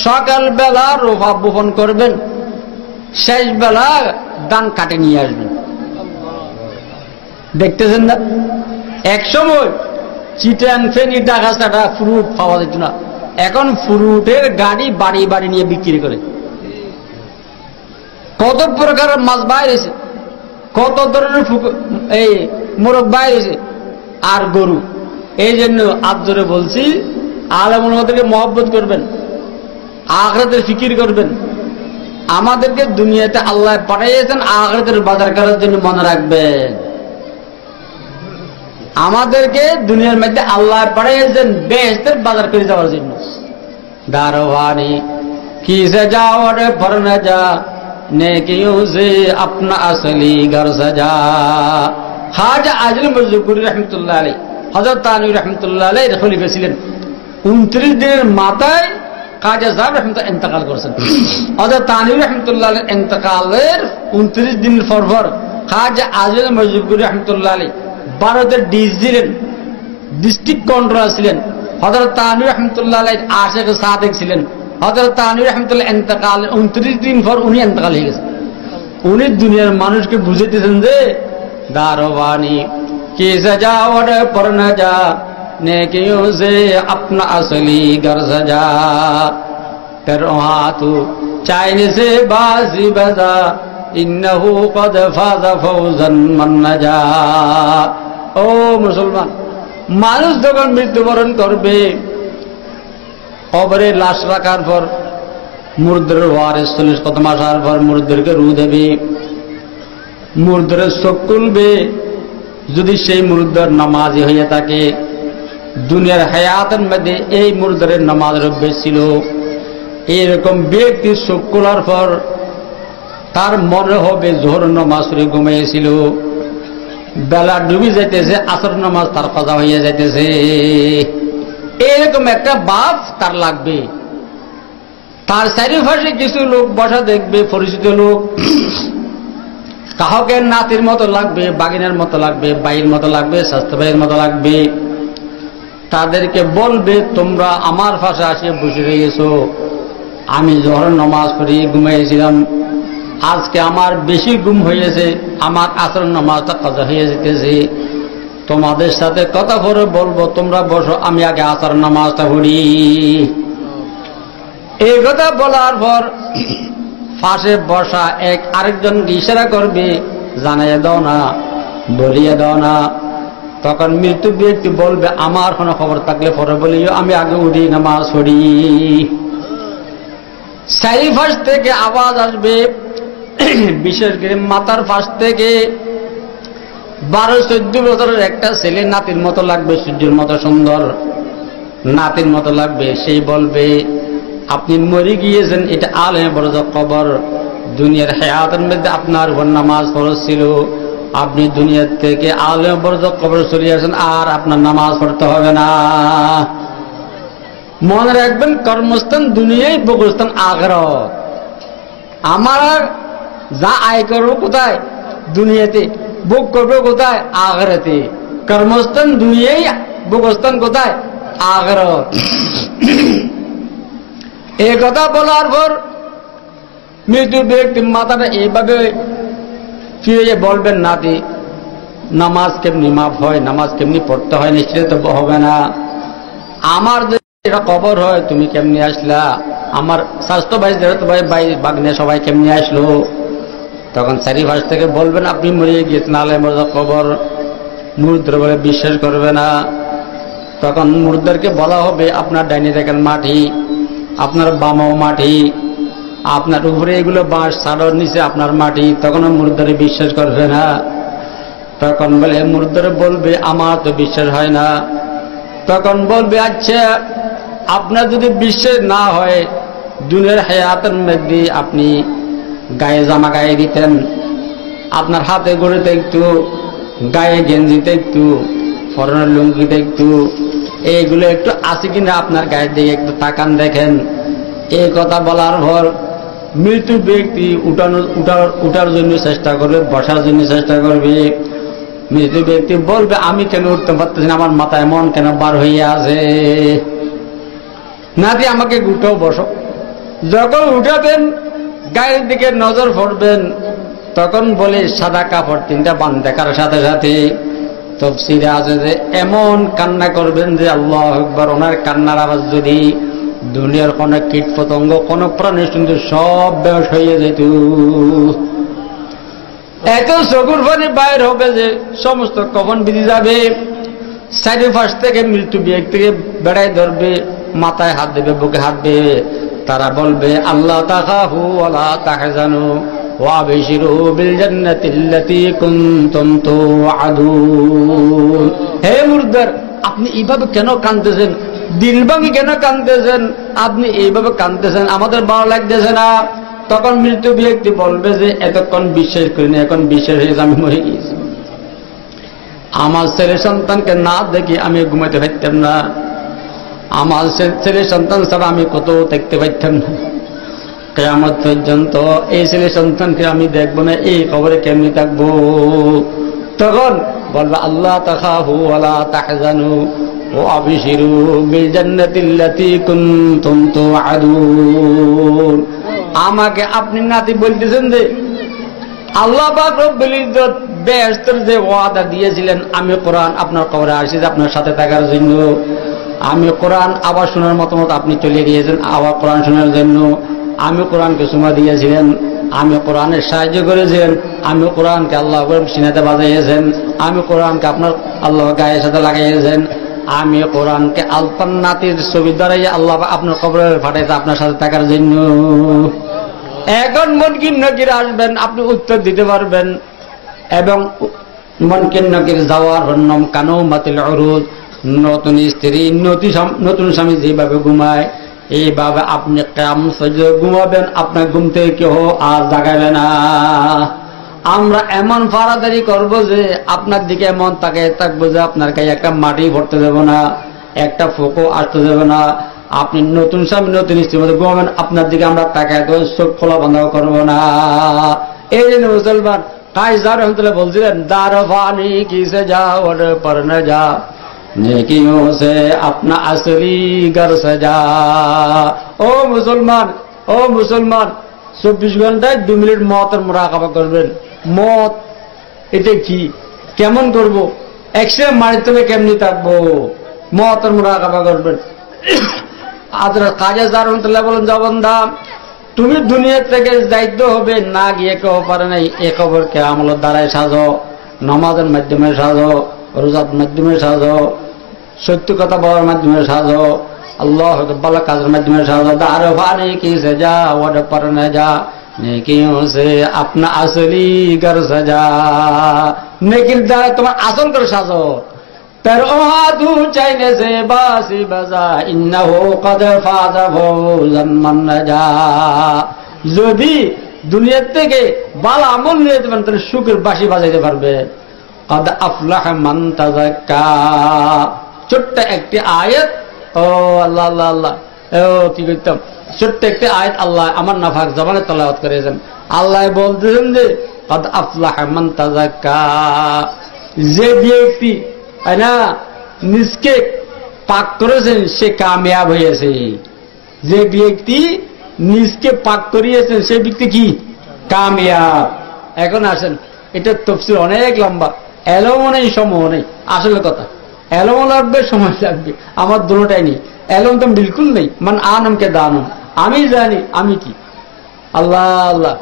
সকালবেলা রোপা বপন করবেন, শেষ বেলা ধান কাটে নিয়ে আসবেন। দেখতেছেন না? এক সময় চিটাং, ফেনী, ঢাকা ছাড়া ফ্রুট পাওয়া যেত না, এখন ফ্রুটের গাড়ি বাড়ি বাড়ি নিয়ে বিক্রি করে। কত প্রকারের মাছ বাইরেছে, কত ধরনের এই মোরগ বাইরেছে, আর গরু। এই জন্য আব্দুরে বলছি, আলেম ওলামাদেরকে মহব্বত করবেন, আখিরাতের ফিকির করবেন। আমাদেরকে দুনিয়াতে আল্লাহ পাঠাইয়েছেন আখিরাতের বাজার করার জন্য, মনে রাখবেন। আমাদেরকে দুনিয়ার মধ্যে আল্লাহ পাঠাইয়েছেন বেহেশতের বাজার করে যাওয়ার জন্য। দারোয়ানি কি সজা और पर न जा नेकियों से अपना असली घर सजा। খাজা আজল মজুকুরি রহমতুল্লাহ আলাইহি, হযরত তানভী রহমতুল্লাহ আলাইহি খলিফা ছিলেন। 29 দিনের মাথায় খাজা সাহেব রহমতুল্লাহ ইন্তেকাল করেছেন। হযরত তানভী রহমতুল্লাহ আলাইহির ইন্তেকালের 29 দিনের পর খাজা আজল মজুকুরি রহমতুল্লাহ আলাইহি ভারতের ডিসি ছিলেন, ডিস্ট্রিক্ট কন্ট্রোলার ছিলেন। হযরত তানভী রহমতুল্লাহ আলাইহি আশিক সাদেক ছিলেন। হযরত তানভী রহমতুল্লাহ ইন্তেকালের 29 দিন পর উনি ইন্তেকাল হয়ে গেছেন। উনি দুনিয়ার মানুষকে বুঝাইতেছেন যে দারোয়ানি কি সজা और पर न जा नेकियों से अपना असली घर सजा। फिर वहां तू चाइने से बाजी बजा इन्नहु कद फाज़ फौजन मन नजा। ও মুসলমান, মানুষ যখন মৃত্যুবরণ করবে, কবরে লাশ রাখার পর মুর্দের ওয়ারিস 40 কত মাস আসার পর মুর্দেরকে রু দেবে। মুর্দার চোখ খুলবে, যদি সেই মুর্দার নামাজি হয়ে থাকে। দুনিয়ার হায়াতের মধ্যে এই মুর্দারের নামাজের অভ্যেস ছিল। এরকম ব্যক্তির চোখ খোলার পর তার মনে হবে জোহর নামাজ পড়ে ঘুমিয়েছিল, বেলা ডুবি যাইতেছে, আসর নামাজ তার কাজা হইয়া যাইতেছে। এরকম একটা ভাব তার লাগবে। তার চারিপাশে কিছু লোক বসা দেখবে, পরিচিত লোক, কাহকে নাতির মতো লাগবে, বাগিনের মতো লাগবে, বাইয়ের মতো লাগবে, স্বাস্থ্য ভাইয়ের মতো লাগবে। তাদেরকে বলবে, তোমরা আমার পাশে আসে বসে রয়েছো, আমি জোহর নামাজ পড়ে ঘুমিয়েছিলাম, আজকে আমার বেশি ঘুম হয়েছে, আমার আসর নামাজটা কাজা হয়ে যেতেছে, তোমাদের সাথে কথা করে বলবো, তোমরা বসো, আমি আগে আসর নামাজটা পড়ি। এই কথা বলার পর পাশে বসা এক আরেকজনকে ইশারা করবে, জানাইয়া দাও না, বলিয়ে দাও না। তখন মৃত্যু ব্যক্তি বলবে, আমার কোনো খবর থাকলে পরে বলিও, আমি আগে উঠি নামাজ পড়ি। চারিপাশ থেকে আওয়াজ আসবে, বিশেষ করে মাথার পাশ থেকে 12-14 বছরের একটা ছেলে, নাতির মতো লাগবে, সূর্যের মতো সুন্দর, নাতির মতো লাগবে। সেই বলবে, আপনি মরে গিয়েছেন, এটা আলেম বরজ কবর, দুনিয়ার হায়াতের মধ্যে আপনার উপর নামাজ ফরজ ছিল, আপনি দুনিয়ার থেকে আলেম বরজ কবর চলে আসেন, আর আপনার নামাজ পড়তে হবে না। মনে রাখবেন, কর্মস্থান দুনিয়ায়, ভোগস্থান আখিরাত। আমার যা আয় করবো কোথায়? দুনিয়াতে। ভোগ করবো কোথায়? আখিরাতে। কর্মস্থান দুনিয়ায়, ভোগস্থান কোথায়? আখিরাত। এই কথা বলার পর মৃত্যু ব্যক্তি মাথাটা এইভাবে ফিরে বলবেন, নাতি, নামাজ কেমনি মাফ হয়, নামাজ কেমনি পড়তে হয়, নিশ্চিত তো হবে না। আমার এটা কবর হয়, তুমি কেমনি আসলা? আমার স্বাস্থ্য ভাই, যেহেতু ভাই, ভাই বাগনে সবাই কেমনি আসলো? তখন চারিপাশ থেকে বলবেন, আপনি মরে গিয়েছেন, আলেমের কবর, মুর্দার বলে বিশ্বাস করবে না। তখন মুর্দারকে বলা হবে, আপনার ডাইনি দেখেন মাটি, আপনার বামাও মাটি, আপনার উপরে এগুলো বাঁশ, ছাড়ার নিচে আপনার মাটি। তখন মুর্দারে বিশ্বাস করবে না। তখন বলে, মুর্দারে বলবে, আমার তো বিশ্বাস হয় না। তখন বলবে, আচ্ছা, আপনার যদি বিশ্বাস না হয়, দুনিয়ার হায়াতের মধ্যে আপনি গায়ে জামা গায়ে দিতেন, আপনার হাতে গড়িতে একটু, গায়ে গেঞ্জিতে একটু, ফরনের লুঙ্গিতে একটু, এইগুলো একটু আছে কিনা আপনার গায়ের দিকে একটু তাকান দেখেন। এই কথা বলার পর মৃত্যু ব্যক্তি উঠার জন্য চেষ্টা করবে, বসার জন্য চেষ্টা করবে। মৃত্যু ব্যক্তি বলবে, আমি কেন উঠতে পারতেছি না, আমার মাথায় মন কেন বার হইয়া আছে, নাতি আমাকে উঠাও, বসো। যখন উঠাবেন, গায়ের দিকে নজর পড়বেন, তখন বলে, সাদা কাপড় 3টা বান দেখার সাথে সাথে তাফসীরে আছে যে এমন কান্না করবেন যে আল্লাহু আকবার, ওনার কান্নার আওয়াজ যদি দুনিয়ার কোন কীট পতঙ্গ, কোন প্রাণী শুনতে সব বেহুশ হয়ে যেত। এত চকুর পানি বাইর হবে যে সমস্ত কফন বিধি যাবে। চারিপাশ থেকে মৃত্যু ব্যক্তিকে বেড়াই ধরবে, মাথায় হাত দেবে, বুকে হাত দেবে। তারা বলবে, আল্লাহ তাখাফু ওয়ালা তাহজানু ওয়াবশিরু বিল জান্নাতিল্লাতী কুনতুম তুআদুন। হে মুর্দার, আপনি এইভাবে কেন কাঁদতেছেন? দিল ভাঙি কেন কাঁদতেছেন? আপনি এইভাবে কাঁদতেছেন, আমাদের ভালো লাগতেছে না। তখন মৃত্যু ব্যক্তি বলবে যে, এতক্ষণ বিশ্বাস করিনি, এখন বিশ্বাস হয়েছে, আমি মরে গিয়েছি। আমার ছেলে সন্তানকে না দেখি আমি ঘুমাইতে পারতাম না, আমার ছেলে সন্তান ছাড়া আমি কত দেখতে পারতাম না। কিয়ামত পর্যন্ত এই ছেলে সন্তানকে আমি দেখবো না, এই কবরে কেমনি থাকবো? তখন বলবে, আল্লাহ তাখাফু ওয়ালা তাহজানু ওয়াবশিরু বিল জান্নাতিল্লাতী কুনতুম তুআদুন। আমাকে আপনি নাতি বলতেছেন যে আল্লাহ পাক রব্বুল ইজ্জত বেহেশতের যে ওয়াদা দিয়েছিলেন, আমি কোরআন আপনার কবরে আসিছি আপনার সাথে থাকার জন্য। আমি কোরআন আবার শোনার মতো আপনি চলে গিয়েছেন আবার কোরআন শোনার জন্য। আমি কোরআনকে সুমা দিয়েছিলেন, আমি কোরআনের সাহায্য করেছেন, আমি কোরআনকে আল্লাহ সিনাতে বাজাইয়েছেন, আমি কোরআনকে আপনার আল্লাহ গায়ের সাথে লাগাইয়েছেন, আমি কোরআনকে আলপান নাতির ছবি দ্বারাই আল্লাহ আপনার কবরে পাঠাইছে আপনার সাথে থাকার জন্য। এখন মনকির নকির আসবেন, আপনি উত্তর দিতে পারবেন। এবং মনকিন নকির যাওয়ার হন্নম কানু মাতিল উরুদ, নতুন স্ত্রী নতুন স্বামী যেভাবে ঘুমায় এইভাবে আপনি কিয়ামত পর্যন্ত ঘুমাবেন, আপনার ঘুম থেকে কেউ আর জাগাবে না। আমরা এমন ফারাদারি করব যে আপনার দিকে এমন তাকিয়ে থাকবো যে আপনার গায়ে একটা মাটি ভরতে দেব না, একটা ফোকো আসতে দেব না। আপনি নতুন স্বামী নতুন স্ত্রীর মধ্যে ঘুমাবেন, আপনার দিকে আমরা তাকায় তো চোখ খোলা বন্ধ করবো না। এই জন্য মুসলমান কাইজার রহমতুল্লাহ বলছিলেন, দার ফানি কিসে যা ওর পর না যা, নেকিयों से अपना असली घर सजा। ও মুসলমান, ও মুসলমান, 24 ঘন্টায় 2 মিনিট মতের মুরাকাবা করবেন। মত এটা কি, কেমন করব, একসাথে মারির থেকে কেমনি থাকবো, মতের মুরাকাবা করবেন। হযরত কাজী রহমাতুল্লাহ বলেন, জবানদা তুমি দুনিয়া থেকে যাইতে হবে, না গিয়ে কেউ পারে নাই। এ কবরকে আমলের দ্বারাই সাজো, নামাজের মাধ্যমে সাজো, রোজার মাধ্যমে সাজো, সত্য কথা বলার মাধ্যমে সাজো, আল্লাহ ভালো কাজের মাধ্যমে সাজো। দার ফানি কি সজা ওর পর না যা, নেকিयों से अपना असली घर सजा। নেকির দ্বারা তোমার আসল করে সাজো। পেরোহাদু চাইনে সে বাসি বাজা, ইন্নাহু কদ ফাযা ফাওজান মান নাজা। যদি দুনিয়ার থেকে ভালো আমল নিয়ে যেতে পারেন, তাহলে সুখের বাঁশি বাজাইতে পারবে। কদ আফলাহা মান তাযাক্কা। ছোট্ট একটি আয়াত, ও আল্লাহ আল্লাহ আল্লাহ, ও কি করতাম, ছোট্ট একটি আয়াত আল্লাহ আমার নাফাক জবানে তেলাওয়াত করেছেন। আল্লাহ বলতেছেন যে কদ আফলাহা মান তাযাক্কা, যে ব্যক্তি না নিজকে পাক করেছেন সে কামিয়াব হয়েছে। যে ব্যক্তি নিজকে পাক করিয়েছেন সে ব্যক্তি কি কামিয়াব। এখন আসেন, এটা তাফসীর অনেক লম্বা, এলমও নেই সময় নেই। আসলে কথা এলমও লাগবে, সময় লাগবে, আমার দুটোটাই নেই। এলম তো বিলকুল নেই। মান আনমকে দানম, আমি জানি আমি কি। আল্লাহ আল্লাহ,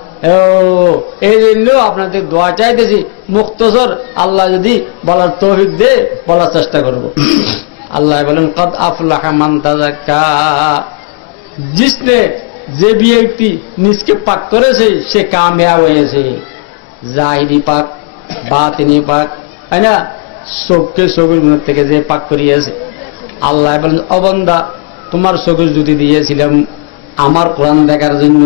এই জন্য আপনাদের দোয়া চাইতেছি মুক্তসর, আল্লাহ যদি বলার তৌফিক দে বলার চেষ্টা করব। আল্লাহ বলেন, কদ আফলাহা মান তাযাক্কা, जिसने যে ব্যক্তি নিজকে পাক করেছে সে কামিয়াব হয়েছে। জাহিরি পাক, বাতিনি পাক, তাই না, চোখকে চোখের মধ্যে থেকে যে পাক করিয়েছে। আল্লাহ বলেন, ও বান্দা তোমার চোখে যদি দিয়েছিলাম আমার কোরআন দেখার জন্য,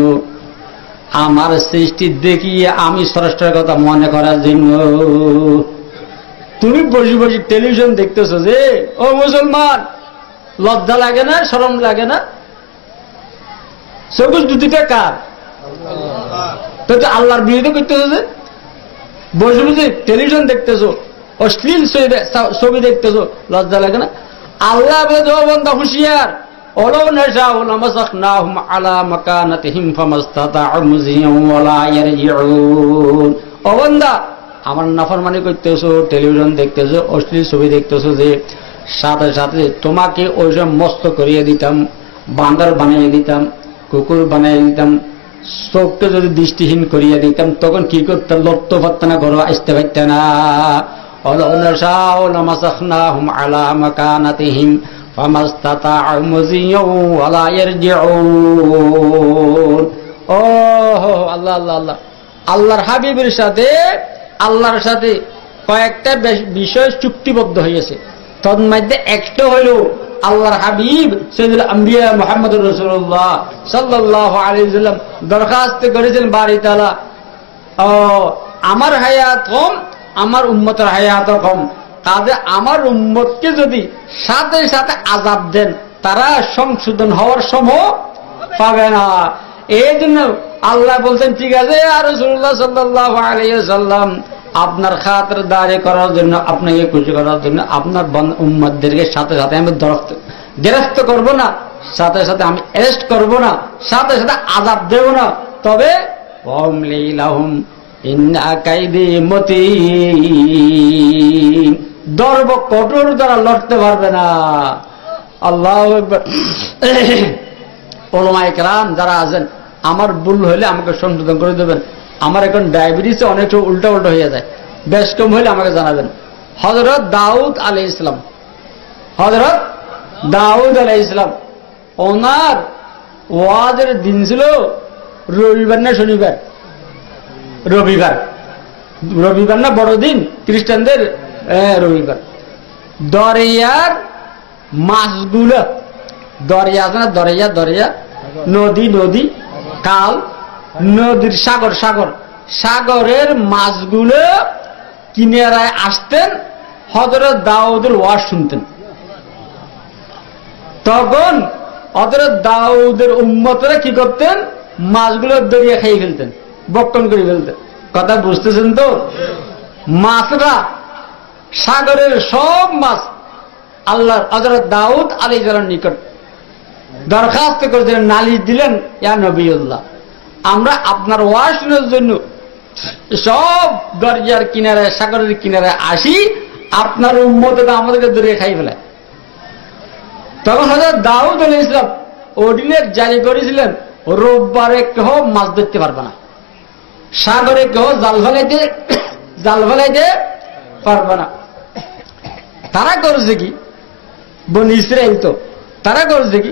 আমার সৃষ্টি দেখিয়ে আমি স্রষ্টার কথা মনে করার জন্য। তুমি বসে বসে টেলিভিশন দেখতেছো যে, ও মুসলমান লজ্জা লাগে না, শরম লাগে না? চোখের দুটিটা কার? তো আল্লাহর বিরুদ্ধে করতেছো যে, বসে বসে টেলিভিশন দেখতেছো, অশ্লীল ছবি দেখতেছো, লজ্জা লাগে না? আল্লাহ বন্ধা হুঁশিয়ার, ওলাও নাশাউ লামাসাখনাহুম আলা মাকানাতিহিম ফামাসতাতা'উ মুযিয়ান ওয়ালা ইয়ারজিউন। ও বান্দা আমার নাফরমানি করতেছো, টেলিভিশন দেখতেছো, অশ্লীল ছবি দেখতেছো, যে সাথে সাথে তোমাকে ওইসব মস্ত করিয়ে দিতাম, বান্দর বানিয়ে দিতাম, কুকুর বানিয়ে দিতাম, চোখকে যদি দৃষ্টিহীন করিয়ে দিতাম, তখন কি করতে লড়ত পারত না, ঘর আসতে পারত না। ওলাও নাশাউ লামাসাখনাহুম আলা মাকানাতিহিম ফামাসতাতা'উ মুযিয়ান ওয়ালা ইয়ারজিউন। ও আল্লাহ আল্লাহ আল্লাহ, আল্লাহর হাবিবের সাথে আল্লাহর সাথে কয়েকটা বিষয় চুক্তিবদ্ধ হয়েছে। তন্মধ্যে একটা হইল আল্লাহর হাবিব সাইয়্যিদুল আম্বিয়া মুহাম্মদুর রাসূলুল্লাহ সাল্লাল্লাহু আলাইহি ওয়াসাল্লাম দরখাস্ত করেছেন বাড়ি তাআলা, আমার হায়াত কম, আমার উম্মতের হায়াত কম, তাহলে আমার উম্মতকে যদি সাথে সাথে আযাব দেন তারা সংশোধন হওয়ার সময় পাবে না। এই জন্য আল্লাহ বলছেন, ঠিক আছে ইয়া রাসূলুল্লাহ সাল্লাল্লাহু আলাইহি ওয়াসাল্লাম, আপনার খাতিরদারি করার জন্য, আপনাকে খুশি করার জন্য আপনার উম্মতদেরকে সাথে সাথে আমি গ্রেফতার করব না, সাথে সাথে আমি অ্যারেস্ট করব না, সাথে সাথে আযাব দেব না, তবে ওয়ামলি লাহুম ইন্না কাইদি মতিন, দর্ব কঠোর দ্বারা লড়তে পারবে না। আল্লাহু আকবার। উলামায়ে কেরাম যারা আছেন, আমার ভুল হলে আমাকে সংশোধন করে দেবেন। আমার এখন ডায়াবেটিসে অনেক উল্টা উল্টা হয়ে যায়, বেশ কম হলে আমাকে জানাবেন। হযরত দাউদ আলাইহিস সালাম, হযরত দাউদ আলাইহিস সালাম, ওনার ওয়াজের দিন ছিল রবিবার না শনিবার? রবিবার। রবিবার না বড়দিন খ্রিস্টানদের রবিবার। দরিয়ার মাছগুলো, দরিয়া আছে না, দরিয়া দরিয়া, নদী নদী, কাল, নদীর সাগর সাগর, সাগরের মাছগুলো কিনারায় আসতেন, হযরত দাউদের ওয়াজ শুনতেন। তখন হযরত দাউদের উম্মতরা কি করতেন? মাছগুলো দরিয়া খেয়ে ফেলতেন, বক্ষণ করে ফেলতেন। কথা বুঝতেছেন তো? মাছরা, সাগরের সব মাছ আল্লাহ হযরত দাউদ আলাইহিস সালামের নিকট দরখাস্ত করেছিলেন, নালিশ দিলেন, ইয়া নবিউল্লাহ, আমরা আপনার ওয়াজ শোনার জন্য সব দরিয়ার কিনারায়, সাগরের কিনারায় আসি, আপনার উম্মতরা আমাদেরকে দরিয়া খাই ফেলায়। তখন হযরত দাউদ আলাইহিস সালাম অর্ডিনেন্স জারি করেছিলেন, রোববারে কেহ মাছ ধরতে পারবে না, সাগরে কেহ জাল ফেলাইতে পারবে না। তারা করছে কি, বনি ইসরাইল তো, তারা করছে কি,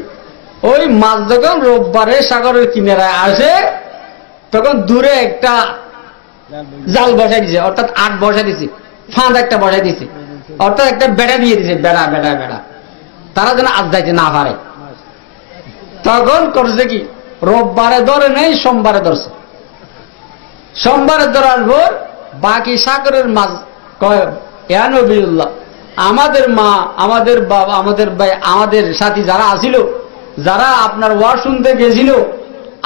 ওই মাছ যখন রোববারে সাগরের কিনারায় আসে, তখন দূরে একটা জাল বসাই দিছে, অর্থাৎ আট বসাই দিছে, ফাঁদ একটা বসাই দিছে, অর্থাৎ একটা বেড়া দিয়ে দিছে, বেড়া বেড়া বেড়া, তারা যেন আজ যাইতে না পারে। তখন করছে কি, রোববারে ধরে নেই, সোমবারে ধরছে। সোমবারে ধরার পর বাকি সাগরের মাছ কয়, ইয়া নবিউল্লাহ, আমাদের মা, আমাদের বাবা, আমাদের ভাই, আমাদের সাথী যারা আসিল, যারা আপনার ওয়াজ শুনতে গেছিল,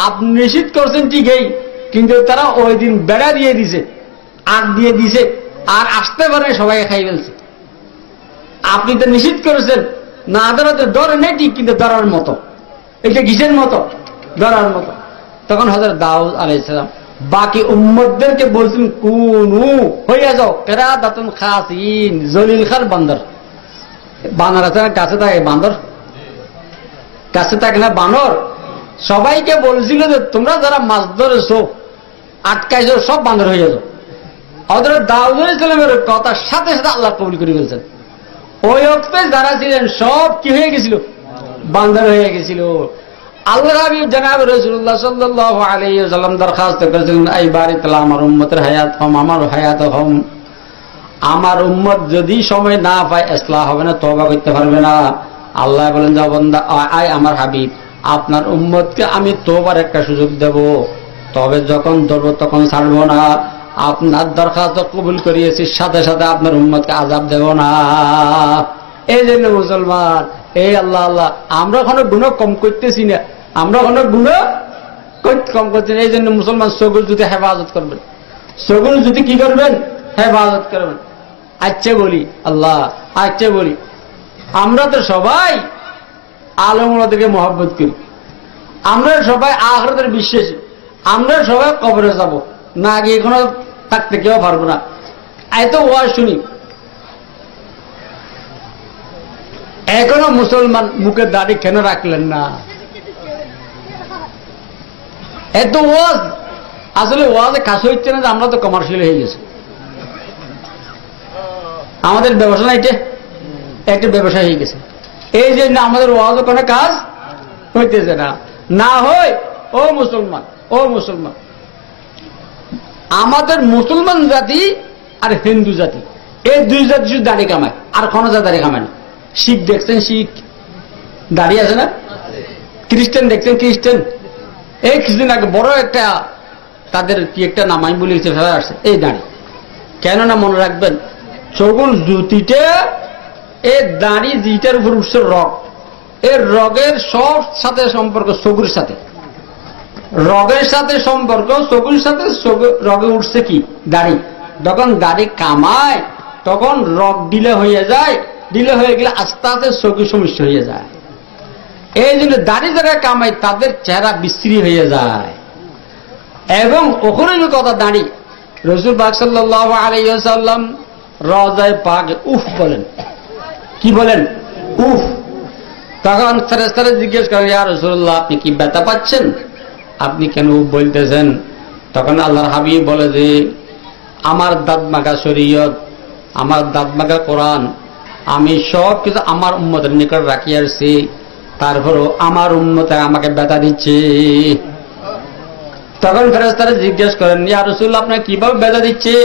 আপনি নিষিদ্ধ করছেন ঠিকই, কিন্তু তারা ওই দিন বেড়া দিয়ে দিছে, আগ দিয়ে দিছে, আর আসতে পারে সবাই খাই ফেলছে। আপনি তো নিষিদ্ধ করেছেন, না ধরাতে ধরে নেই ঠিক, কিন্তু ধরার মতো, এটা কিসের মতো? ধরার মতো। তখন হযরত দাউদ আলাইহিস সালাম বাকি উম্মতদেরকে বলছেন, কুনু হইয়া যাও কিরাদাতুন খাসিন, জলিল খার বান্দর। বানর আছে না, কাছে থাকে বান্দর, কাছে থাকে না বানর। সবাইকে বলছিল যে তোমরা যারা মাছ ধরেছো, আটকাইছো, সব বান্দর হয়ে যাও। হযরত দাউদ আলাইহিস সালামের কথার সাথে সাথে আল্লাহ কবুল করে ফেলছেন। ওই ওয়াক্তে যারা ছিলেন সব কি হয়ে গেছিল? বান্দর হয়ে গেছিল। আল্লাহ হাবিব জনাব রাসূলুল্লাহ সাল্লাল্লাহু আলাইহি ওয়াসাল্লাম দরখাস্ত করেছিলেন, এই বারিতাল্লাহ আমার উম্মতের হায়াত হম, আমার হায়াত হম। আমার উম্মত যদি সময় না পায়, ইসলাহ হবে না, তওবা করতে পারবে না। আল্লাহ বলেন, যা বান্দা, আয় আমার হাবিব, আপনার উম্মতকে আমি তওবার একটা সুযোগ দেব, তবে যখন ধরবো তখন ছাড়বো না। আপনার দরখাস্ত কবুল করিয়েছি, সাথে সাথে আপনার উম্মতকে আযাব দেব না। এই জন্য মুসলমান, এই আল্লাহ আল্লাহ, আমরা কোনো গুনাহ কম করতেছি না, আমরা কোনো গুনাহ কম করছি না। এই জন্য মুসলমান সগুল যদি হেফাজত করবেন, সগুল যদি কি করবেন? হেফাজত করবেন। আচ্ছা বলি আল্লাহ, আচ্ছা বলি, আমরা তো সবাই আলেমওয়ালাদেরকে মহব্বত করি, আমরা সবাই আখিরাতের বিশ্বাসী, আমরা সবাই কবরে যাব না, আগে এখনো থাকতে কেউ পারবো না। এত ওয়াজ শুনি, এখনো মুসলমান মুখে দাড়ি কেন রাখলেন না? এত ওয়াজ, আসলে ওয়াজে কাজ হচ্ছে না যে আমরা তো কমার্শিয়াল হয়ে গেছি। আমাদের ব্যবসা না, এটা একটা ব্যবসা হয়ে গেছে। এই জন্য আমাদের ওয়াজ কোনো কাজ হইতেছে না। না হয় ও মুসলমান, ও মুসলমান, আমাদের মুসলমান জাতি আর হিন্দু জাতি, এই দুই জাতি শুধু দাড়ি কামায়, আর কোনো জাতি দাড়ি কামায় না। শিখ দেখছেন, শিখ দাড়ি আছে না? খ্রিস্টান দেখছেন, খ্রিস্টান এই কিছুদিন আগে বড় একটা তাদের কি একটা নাম আমি বলেছে আসছে, এই দাড়ি। কেননা মনে রাখবেন, চগুল জুতিটা, এই দাড়ি যেটার উপর উঠছে রগ, এর রগের সব সাথে সম্পর্ক চগুর সাথে, রগের সাথে সম্পর্ক চগুর সাথে। রগে উঠছে কি? দাড়ি। যখন দাড়ি কামায় তখন রগ দিলে হয়ে যায়, দিলে হয়ে গেলে আস্তে আস্তে চোখের সমস্যা হয়ে যায়। এই জন্য দাড়ি যারা কামায় তাদের চেহারা বিশ্রী হয়ে যায়। এবং ওখানে কথা দাঁড়ি, রাসূল পাক সাল্লাল্লাহু আলাইহি ওয়াসাল্লাম রওজায়ে পাকে উফ বলেন। কি বলেন? উফ। তখন ফেরেশতারা জিজ্ঞেস করেন, ইয়া রাসূলুল্লাহ, আপনি কি ব্যথা পাচ্ছেন? আপনি কেন উফ বলতেছেন? তখন আল্লাহর হাবিব বলে যে, আমার দাঁত মাখা শরীয়ত, আমার দাঁত মাখা কোরআন, আমি সব কিছু আমার উম্মতের নিকট রাখি আসছি, তারপরও আমার উম্মতে আমাকে ব্যথা দিচ্ছে। তখন ফেরেশতারা জিজ্ঞেস করেন, ইয়া রাসূলুল্লাহ, আপনাকে কিভাবে ব্যথা দিচ্ছে?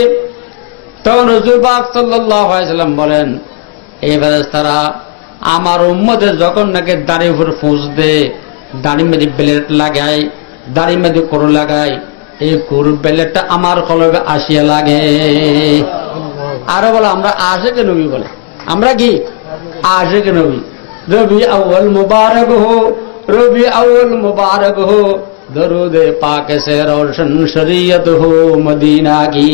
তখন রাসূল পাক সাল্লাল্লাহু আলাইহি ওয়াসাল্লাম বলেন, এই ফেরেশতারা আমার উম্মতের যখন নাকি দাড়ির উপর ফুঁস দেয়, দাড়ির মধ্যে ব্লেড লাগায়, দাড়ির মধ্যে কোর লাগায়, এই কোর ব্লেডটা আমার কলবে আসিয়া লাগে। আরো বলে আমরা আশিকে নবী বলে, আমরা কি আশিকে নবী। রবি আউয়াল মুবারক হো, রবি আউয়াল মুবারক হো, দরুদে পাক সে রোশন শরিয়ত হো মদিনা কি।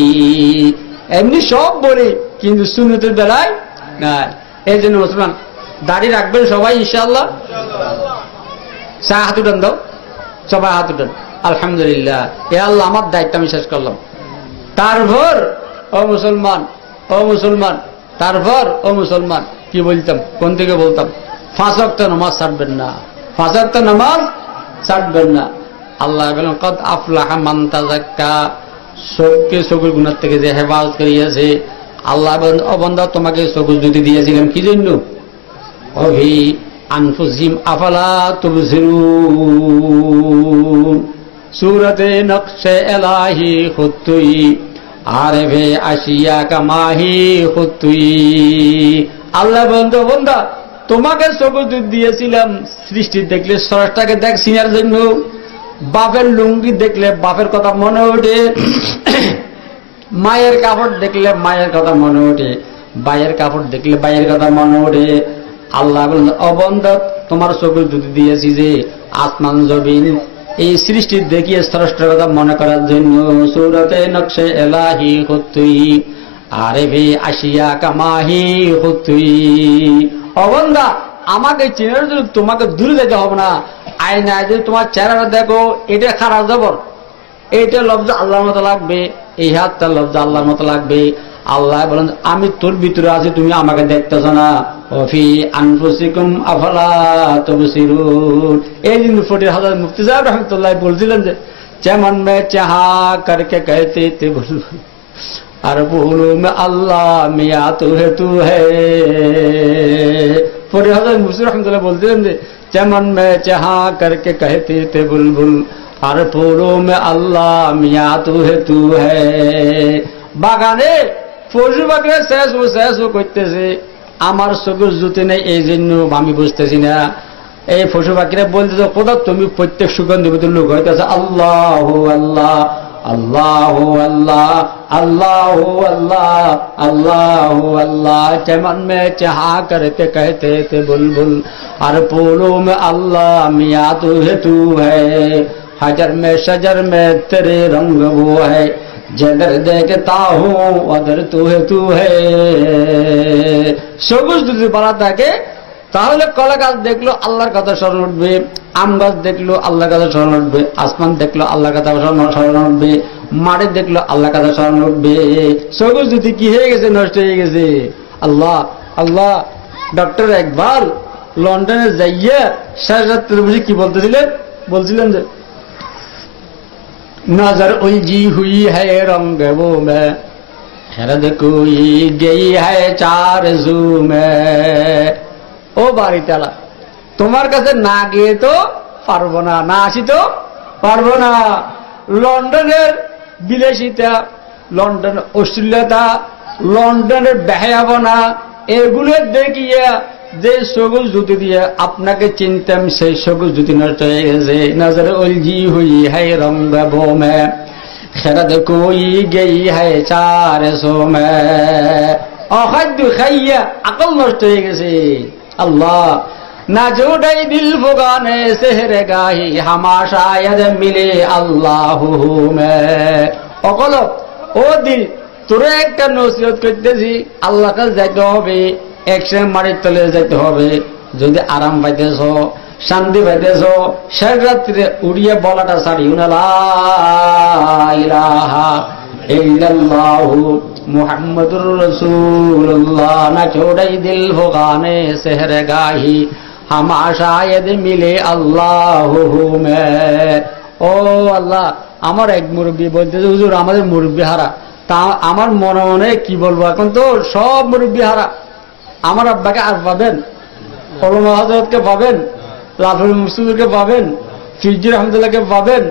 এমনি সব বলি, কিন্তু সুন্নতের বেলায় না। এই জন্য মুসলমান দাড়ি রাখবেন সবাই ইনশাআল্লাহ। হাত উঠান দাও, সবাই হাত উঠান। আলহামদুলিল্লাহ, এ আল্লাহ আমার দায়িত্ব আমি শেষ করলাম। তারপর ও মুসলমান, ও মুসলমান, তারপর ও মুসলমান কি বলতাম, কোন থেকে বলতাম? 5 ওয়াক্ত নামাজ ছাড়বেন না, 5 ওয়াক্ত নামাজ ছাড়বেন না। আল্লাহ বলেন কদ আফলাহা মান তাযাক্কা, চোখকে চোখের গুনাহ থেকে যে হেফাজত করিয়েছে। আল্লাহ বলেন ও বান্দা তোমাকে চোখ যদি দিয়েছিলাম কি জন্য? অভি আনফুসিহিম আফালা তুবসিরুন। সূরাতে নকশে এলাহি খুতুই আরেফে আশিয়া কামাহি খুতুই। আল্লাহ বলেন ও বান্দা তোমাকে চোখ দিয়েছিলাম সৃষ্টি দেখলে স্রষ্টাকে দেখ চিনার জন্য। বাপের লুঙ্গি দেখলে বাপের কথা মনে ওঠে, মায়ের কাপড় দেখলে মায়ের কথা মনে ওঠে, ভাইয়ের কাপড় দেখলে ভাইয়ের কথা মনে ওঠে। আল্লাহ বলেন ও বান্দা তোমার চোখে যদি দিয়েছি যে আসমান জমিন এই সৃষ্টি দেখিয়ে স্রষ্টার কথা মনে করার জন্য। সূরাতে নকশে এলাহি খুতুই আরেফে আশিয়া কামাহি খুতুই। ও বান্দা আমাকে চেনার জন্য তোমাকে দূরে যেতে হবে না। আয়নায় যদি তোমার চেহারা দেখো, এটা খারাপ জবর, এইটা লফজ আল্লাহর মতো লাগবে, এই হাতটা লফজ আল্লাহর মতো লাগবে। আল্লাহ বলেন আমি তোর ভিতরে আছি, তুমি আমাকে দেখতেছ না। ওফি আনফুসিকুম আফালা তুবসিরুন। এই দিন ফটির হযরত মুফতি সাহেব রাহমাতুল্লাহ বলছিলেন যে যেমন মে চাহা করকে कहते थे বুলবুল আর বুলু মে আল্লাহ মিয়া তু হে তু হে। ফটির হযরত মুফতি রাহমাতুল্লাহ বলছিলেন যে যেমন মে চাহা করকে कहते थे বুলবুল আর ফুলো মে আল্লাহ মিয়া তু হে। বাগানে পশু পাখি শেষ করতেছে, আমার চোখের জুতি নেই, এই জন্য আমি বুঝতেছি না। এই পশু পাখিরা বলতেছে খোদা তুমি প্রত্যেক সুগন্ধি ভিতর লোক হইতেছে আল্লাহ আল্লাহ আল্লাহ আল্লাহ আল্লাহ আল্লাহ আল্লাহ আল্লাহ। चमन में चाहा करके कहते थे बुलबुल और फूलों में अल्लाह मियाँ तू है। हजर में शजर में तेरे रंग वो है, जगर देखता हूँ अदर तू है। সবুজ যদি বলা থাকে তাহলে কলা গাছ দেখলো আল্লাহর কথা স্মরণ উঠবে, আম গাছ দেখলো আল্লাহর কথা স্মরণ উঠবে, আসমান দেখলো আল্লাহর কথা স্মরণ উঠবে, মাটি দেখলো আল্লাহর কথা স্মরণ উঠবে। সবুজ যদি কি হয়ে গেছে, নষ্ট হয়ে গেছে। আল্লাহ আল্লাহ। ডক্টর ইকবাল লন্ডনে যাইয়া শেষ রাত্রে বুঝি কি বলছিলেন যে नजर उलझी हुई है रंग वो में, हैरत कोई गई है चार जू में। ও বাড়ি তালা তোমার কাছে না গিয়ে তো পারবো না, না আসি তো পারবো না। লন্ডনের বিলাসিতা, লন্ডনের অশ্লীলতা, লন্ডনের বেহায়াপনা, এগুলো দেখিয়ে যে সবুজ জুতি দিয়ে আপনাকে চিনতাম সেই সবুজ জুতি নষ্ট হয়ে গেছে। নজর উলঝি হুই হ্যায় রঙ্গ বো মে, খেরাত কোই গেই হ্যায় চার সো মে। অখাদ্য খাইয়া আকল নষ্ট হয়ে গেছে। আল্লাহ না জোড়াই দিল ফুগানে সেহরে গাহি হামা শায়দ মিলে আল্লাহ মে। অকল ও দিল তোরে একটা নসিহত করতেছি, আল্লাহ কাছে যাইতে হবে, একসঙ্গে মাটির তলে যাইতে হবে। যদি আরাম পাইতেছ, শান্তি পাইতেছ, শেষ রাত্রিতে উড়িয়ে বলাটা ছাড়িও না লা ইলাহা ইল্লাল্লাহু মুহাম্মাদুর রাসূলুল্লাহ। না छोड़ई दिल फुगाने शहर गाही हम शायद मिले আল্লাহ মে। ও আল্লাহ, আমার এক মুরব্বী বলতেছে হুজুর আমাদের মুরব্বী হারা। তা আমার মনে মনে কি বলবো, এখন তো সব মুরব্বী হারা। আমার আব্বাকে আর পাবেন, ওলামা হযরতকে পাবেন, লাফুল মুসলিমকে পাবেন, ফিরজি রহমতুল্লাহকে পাবেন,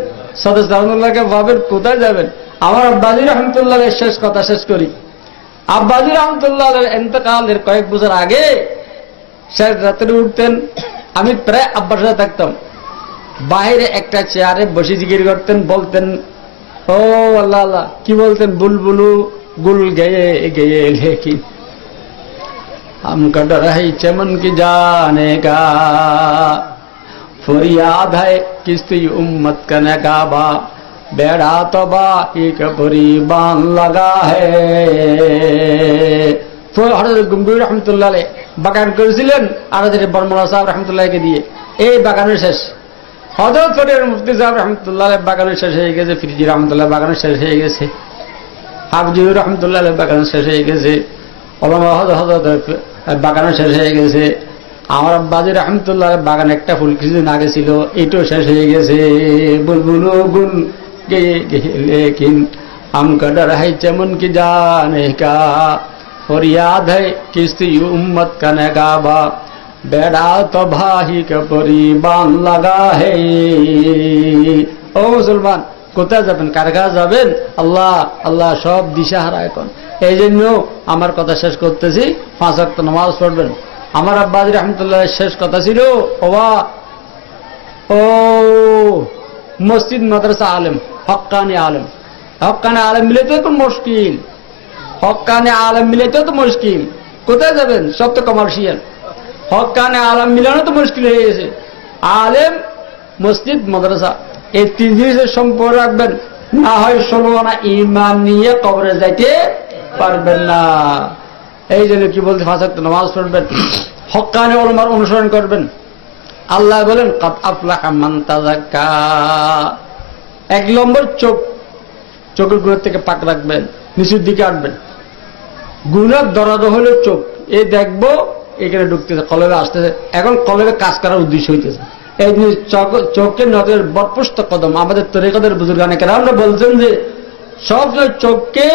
সদস্য রহমতুল্লাহকে পাবেন, কোথায় যাবেন? আমার আব্বাজি রহমতুল্লাহ শেষ কথা শেষ করি। আব্বাজি রহমতুল্লাহ ইন্তেকালের কয়েক বছর আগে শেষ রাত্রে উঠতেন, আমি প্রায় আব্বার সাথে থাকতাম। বাইরে একটা চেয়ারে বসে জিকির করতেন, বলতেন ও আল্লাহ আল্লাহ, কি বলতেন? বুলবুলু গুল গেয়ে গেয়ে লেকিন हमको डर है चमन की जाने का, फरियाद है किस्ती उम्मत का नकाबा, बेड़ा तो बाकी बुरी बान लगा है। হযরত গম্ভীর রহমতুল্লাহ আলাইহি বাগান করেছিলেন আরাদের বর্মলা সাহেব রহমতুল্লাহকে দিয়ে। এই বাগানের শেষ। হযরত ফরিদ মুফতি সাহেব রহমতুল্লাহ আলাইহি বাগানের শেষ হয়ে গেছে, ফিরজি রহমতুল্লাহ বাগানের শেষ হয়ে গেছে, হাফিজুর রহমতুল্লাহ আলাইহি বাগানের শেষ হয়ে গেছে, ওলামা হযরত বাগানের শেষ হয়ে গেছে। আমার আব্বাজি রহমতুল্লাহ বাগান একটা ফুল কিছুদিন আগে ছিল, এটাও শেষ হয়ে গেছে। বুলবুলু গুল গেয়ে গেয়ে লেকিন हमको डर है चमन की जाने का, फरियाद है किस्ती उम्मत का नकाबा, बेड़ा तो भाही के बुरी बान लगा है। ও মুসলমান, কোথায় যাবেন? কার কাছে যাবেন? আল্লাহ আল্লাহ সব দিশাহারা এখন। এই জন্য আমার কথা শেষ করতেছি, 5 ওয়াক্ত নামাজ পড়বেন। আমার আব্বাজি রহমতুল্লাহ শেষ কথা ছিল, ও মসজিদ মাদ্রাসা আলেম, হক্কানি আলেম। হক্কানি আলেম মিলে তো মুশকিল, হক্কানি আলেম মিলে তো মুশকিল। কোথায় যাবেন? সব তো কমার্শিয়াল। হক্কানি আলেম মিলানো তো মুশকিল হয়ে গেছে। আলেম, মসজিদ, মাদ্রাসা, এই 3 জিনিসের সম্পর্ক রাখবেন, না হয় 16 আনা ঈমান নিয়ে কবরে যাইতে পারবেন না। এই জন্য কি বলতে, 5 ওয়াক্ত নামাজ পড়বেন, হক্কানি উলামার অনুসরণ করবেন। আল্লাহ বলেন কাদ আফলাহা মান তাযাক্কা। 1 নম্বর চোখ, চোখের গুণের থেকে পাক রাখবেন, নিচের দিকে আনবেন। গুণের দরজা হলো চোখ, এই দেখবো এখানে ঢুকতেছে, কলবে আসতেছে, এখন কলবে কাজ করার উদ্দেশ্য হইতেছে। এই চোখকে নজরের বরপুষ্ট কদম। আমাদের তরিকতের বুজুর্গানে কেরামরা বলছেন যে সবসময় চোখকে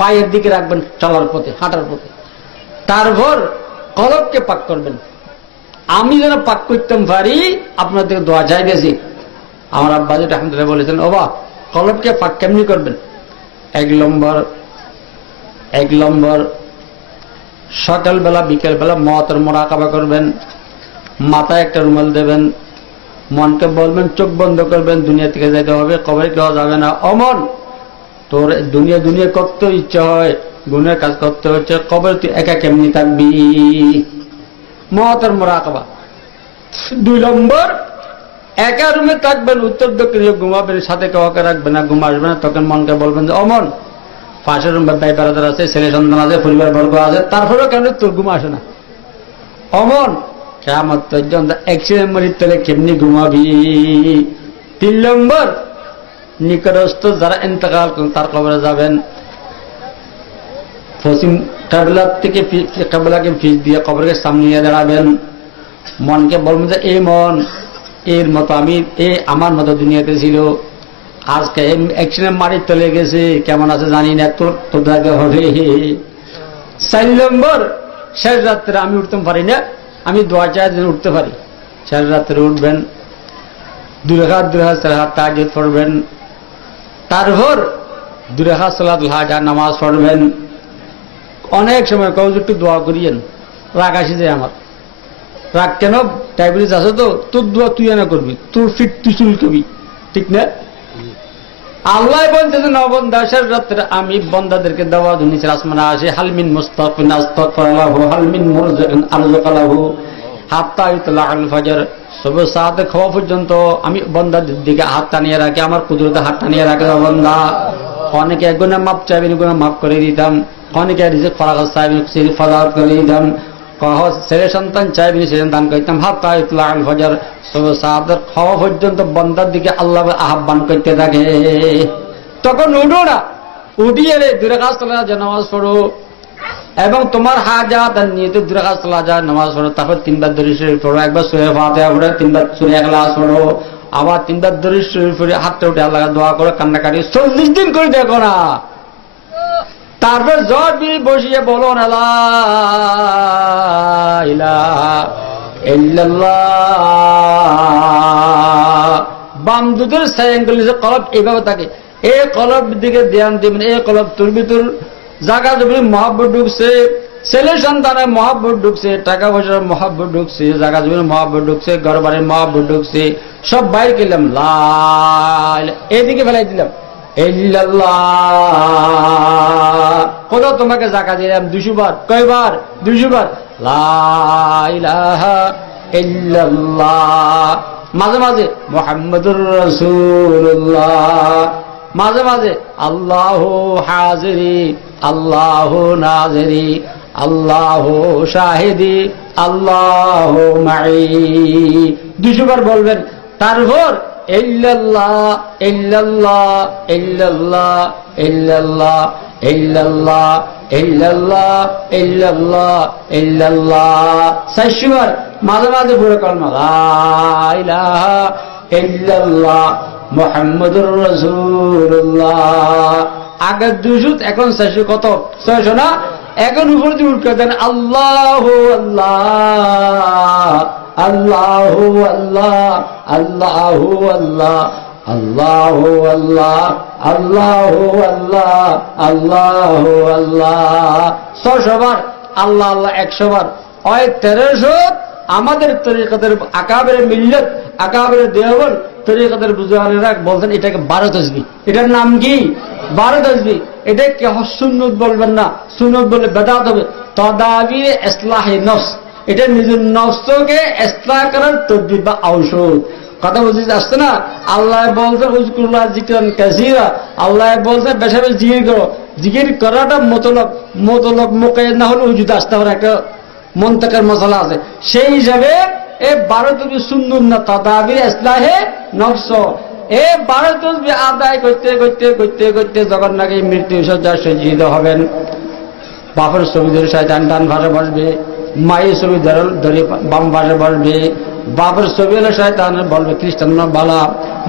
পায়ের দিকে রাখবেন, চলার পথে, হাঁটার পথে। তারপর কলবকে পাক করবেন। আমি যেন পাক করতে পারি, আপনার দিকে দোয়া চাইতেছি। আমার আব্বাজি রহমতুল্লাহ বলেছেন, ও বা কলবকে পাক কেমনি করবেন? 1 নম্বর সকালবেলা বিকেলবেলা মওতের মুরাকাবা করবেন, মাথায় একটা রুমাল দেবেন, মনকে বলবেন চোখ বন্ধ করবেন, দুনিয়া থেকে যাইতে হবে, কবরে কেউ যাবে না। অমন তোর দুনিয়া দুনিয়া করতে ইচ্ছা হয়, গুণের কাজ করতে হচ্ছে, কবরে তুই একা কেমনি থাকবি? মওতের মুরাকাবা। 2 নম্বর একা রুমে থাকবেন, উত্তর দক্ষিণে ঘুমাবেন, সাথে কাউকে রাখবেন না, ঘুম আসবে না। তখন মনকে বলবেন যে অমন পাশের রুম ভাই বারাদার আছে, ছেলে সন্তান আছে, পরিবার বর্গ আছে, তারপরেও কেন তোর ঘুম আসে না? অমন কিয়ামত পর্যন্ত 100 মিনিট তলে কেমনি ঘুমাবি? 3 নম্বর নিকটস্থ যারা ইন্তেকাল করেন তার কবরে যাবেন, পশ্চিম কিবলা থেকে কিবলাকে পিছ দিয়ে কবরের সামনে নিয়ে দাঁড়াবেন। মনকে বলবেন যে এই মন, এর মতো আমি, আমার মতো দুনিয়াতে ছিল, আজকে অ্যাক্সিডেন্ট মারি চলে গেছে, কেমন আছে জানি না, তোর দেখা হবে। 4 নম্বর শেষ রাত্রে আমি উঠতে পারি না, আমি দোয়া চাই যেন উঠতে পারি। শেষ রাত্রে উঠবেন, 2 রাকাত 4 রাকাত তাহাজ্জুদ পড়বেন, তারপর 2 রাকাত সালাতুল হাজা নামাজ পড়বেন। অনেক সময় কেউ একটু দোয়া করিয়েন, রাগ আসি যায় আমার। রাগ কেন? ডায়াবেটিস আছে তো, তোর দোয়া তুই না করবি, তোর ফিট তুই চুলকবি, ঠিক না? আল্লাহ বলতেছে নবন্দাসের রাত্রে আমি বন্দাদেরকে দেওয়া নিচের আসমানে আসে, হালমিন মুস্তাগফিরিন আস্তাগফিরুল্লাহু হালমিন মুরজিকিন আরযুকালাহু হাত্তা ইতলাআল ফজর। সবে সাথে খাওয়া পর্যন্ত আমি বন্দাদের দিকে হাত টানিয়ে রাখি, আমার কুদরতে হাত টানিয়ে রাখে বন্দা। অনেকে গুনাহ মাপ চাইবেন, গুনাহ মাফ করে দিতাম। অনেকে রিজিক ফরাগত চাইবেন, রিজিক ফরাগত করে দিতাম। ছেলে সন্তান চাইবেন, সেদিন দান করতাম। হাত্তা ইতলাআল ফজর, সাহাদের খাওয়া পর্যন্ত বন্দার দিকে আল্লাহ আহ্বান করতে থাকে। তখন উঠো না, উঠিয়ে 2 রাকাত সালাত নামাজ পড়ো এবং তোমার হাজাত নিয়ে 2 রাকাত সালাত নামাজ পড়ো। তারপর 3 বার দরুদ শরীফ পড়ো, একবার সূরা ফাতিহা পড়ো, 3 বার সূরা ইখলাস পড়ো, আবার 3 বার দরুদ শরীফ পড়ে হাতটা উঠে আল্লাহকে দোয়া করো, কান্নাকাটি 40 দিন করে দেখো না। তারপর জ্বর দিয়ে বসিয়ে বলো না লা ইলাহা ইল্লাল্লাহ। বাম দুধের সাইঙ্গল কলব এইভাবে থাকে, এই কলব দিকে ধ্যান দেবেন। এই কলব তোর ভিতর জাকাত মহাব্বত ঢুকছে, ছেলে সন্তানের মহাব্বত ঢুকছে, টাকা পয়সার মহাব্বত ঢুকছে, জাকাত মহাব্বত ঢুকছে, ঘর বাড়ির মহাব্বত ঢুকছে, সব বাইর করলাম, এদিকে ফেলাই দিলাম ইল্লাল্লাহ। কত তোমাকে জাকাত দিলাম 200 বার, কয়বার? 200 বার। লা ইলাহা ইল্লাল্লাহ। মাঝে মাঝে মুহাম্মাদুর রাসূলুল্লাহ, মাঝে মাঝে আল্লাহু হাজিরি আল্লাহু নাজিরি আল্লাহু শাহিদি আল্লাহু মাই 200 বার বলবেন। তারপর ইল্লাল্লাহ ইল্লাল্লাহ ইল্লাল্লাহ ইল্লাল্লাহ ইল্লাল্লাহ ইল্লাল্লাহ ইল্লাল্লাহ ইল্লাল্লাহ 400 বার। মাঝে মাঝে পুরো কলমা লা ইলাহা ইল্লাল্লাহ মুহাম্মাদুর রাসূলুল্লাহ। আগে 200, এখন 400, কত? 600 না? এখন উপর দিয়ে উঠে দেন আল্লাহু আল্লাহ আল্লাহু আল্লাহ আল্লাহু আল্লাহ আল্লাহু আল্লাহ আল্লাহু আল্লাহ আল্লাহু আল্লাহ 600 বার। আল্লাহ আল্লাহ 100 বার। 1300 আমাদের তরিকতের আকাবের মিল্লাত, আকাবের দেওবন্দ তরিকতের বুজুর্গরা বলতেন এটাকে 12 তাসবিহ। এটার নাম কি? 12 তাসবিহ। এটাকে সুন্নত বলবেন না, সুন্নত বলে বেদাত হবে। তাদাবির ইসলাহে নফস, এটা নিজের নফসকে ইসলাহ করার তদবির বা ঔষধ। কথা বুঝতে আসছে না? আল্লাহ বলছেন উযকুরুল্লাহ যিকরান কাসীরা, আল্লাহ বলছেন বেশি বেশি জিকির করো। জিকির করাটা মতলব মুকায়্যাদ না হলে উজুদ আসতে পারে, একটা মন্তকের মশলা আছে। সেই হিসাবে এই 12 তাসবিহ সুন্নত না, তাদাবির ইসলাহে নফস। এই 12 তাসবিহ আদায় করতে করতে করতে করতে যখন নাকি মৃত্যু সজ্জায় সজ্জিত হবেন, বাপের ছবি ধরে শয়তান ডান পাশে বসবে, মায়ের ছবি ধরে বাম পাশে বসবে। বাপের ছবি হলে শয়তান বলবে খ্রিস্টান বালা,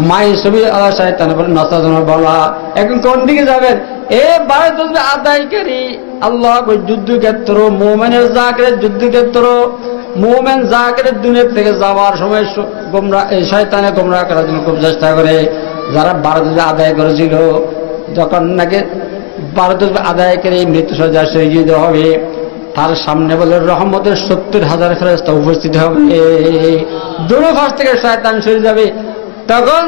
মায়ের ছবি শয়তান বলে নাস্তান বলা। এখন কোন দিকে যাবেন? এই 12 তাসবিহ আদায়কারী আল্লাহ যুদ্ধক্ষেত্র, মোমেনের জাকিরের যুদ্ধক্ষেত্র। মোমেন জাকিরের দুনিয়া থেকে যাওয়ার সময় শয়তানে গোমরাহ করার জন্য খুব চেষ্টা করে। যারা 12 তাসবিহ আদায় করেছিল, যখন নাকি 12 তাসবিহ আদায় করে মৃত্যু সজ্জায় শহীদ হবে, তার সামনে বলে রহমতের 70,000 ফেরেশতা উপস্থিত হবে। দুনো পাশ থেকে শয়তান সরে যাবে। তখন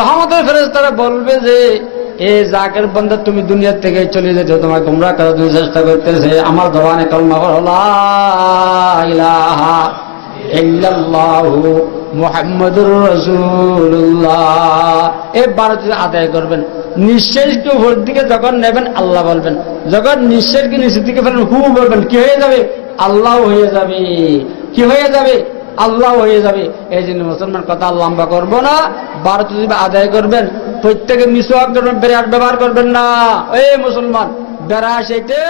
রহমতের ফেরেশতারা বলবে যে এ জাকির বান্দা, তুমি দুনিয়া থেকে চলে যেতে, তোমার গোমরাহ করার জন্য চেষ্টা করতেছে। আমার জবানে কালেমা পড়ো লা ইলাহা ইল্লাল্লাহু মুহাম্মাদুর রাসূলুল্লাহ। এই 12 তাসবিহ আদায় করবেন। নিঃশ্বাসকে উপর দিকে যখন নেবেন আল্লাহ বলবেন, যখন নিঃশ্বাসকে নিচের দিকে ফেলেন হু বলবেন, কি হয়ে যাবে? আল্লাহ হয়ে যাবে। কি হয়ে যাবে? আল্লাহ হয়ে যাবে। এই জন্য মুসলমান কথা লম্বা করবো না, 12 তাসবিহ আদায় করবেন। প্রত্যেকে মিসওয়াক করবেন, বেরাস ব্যবহার করবেন না। এই মুসলমান বেরাস এইতে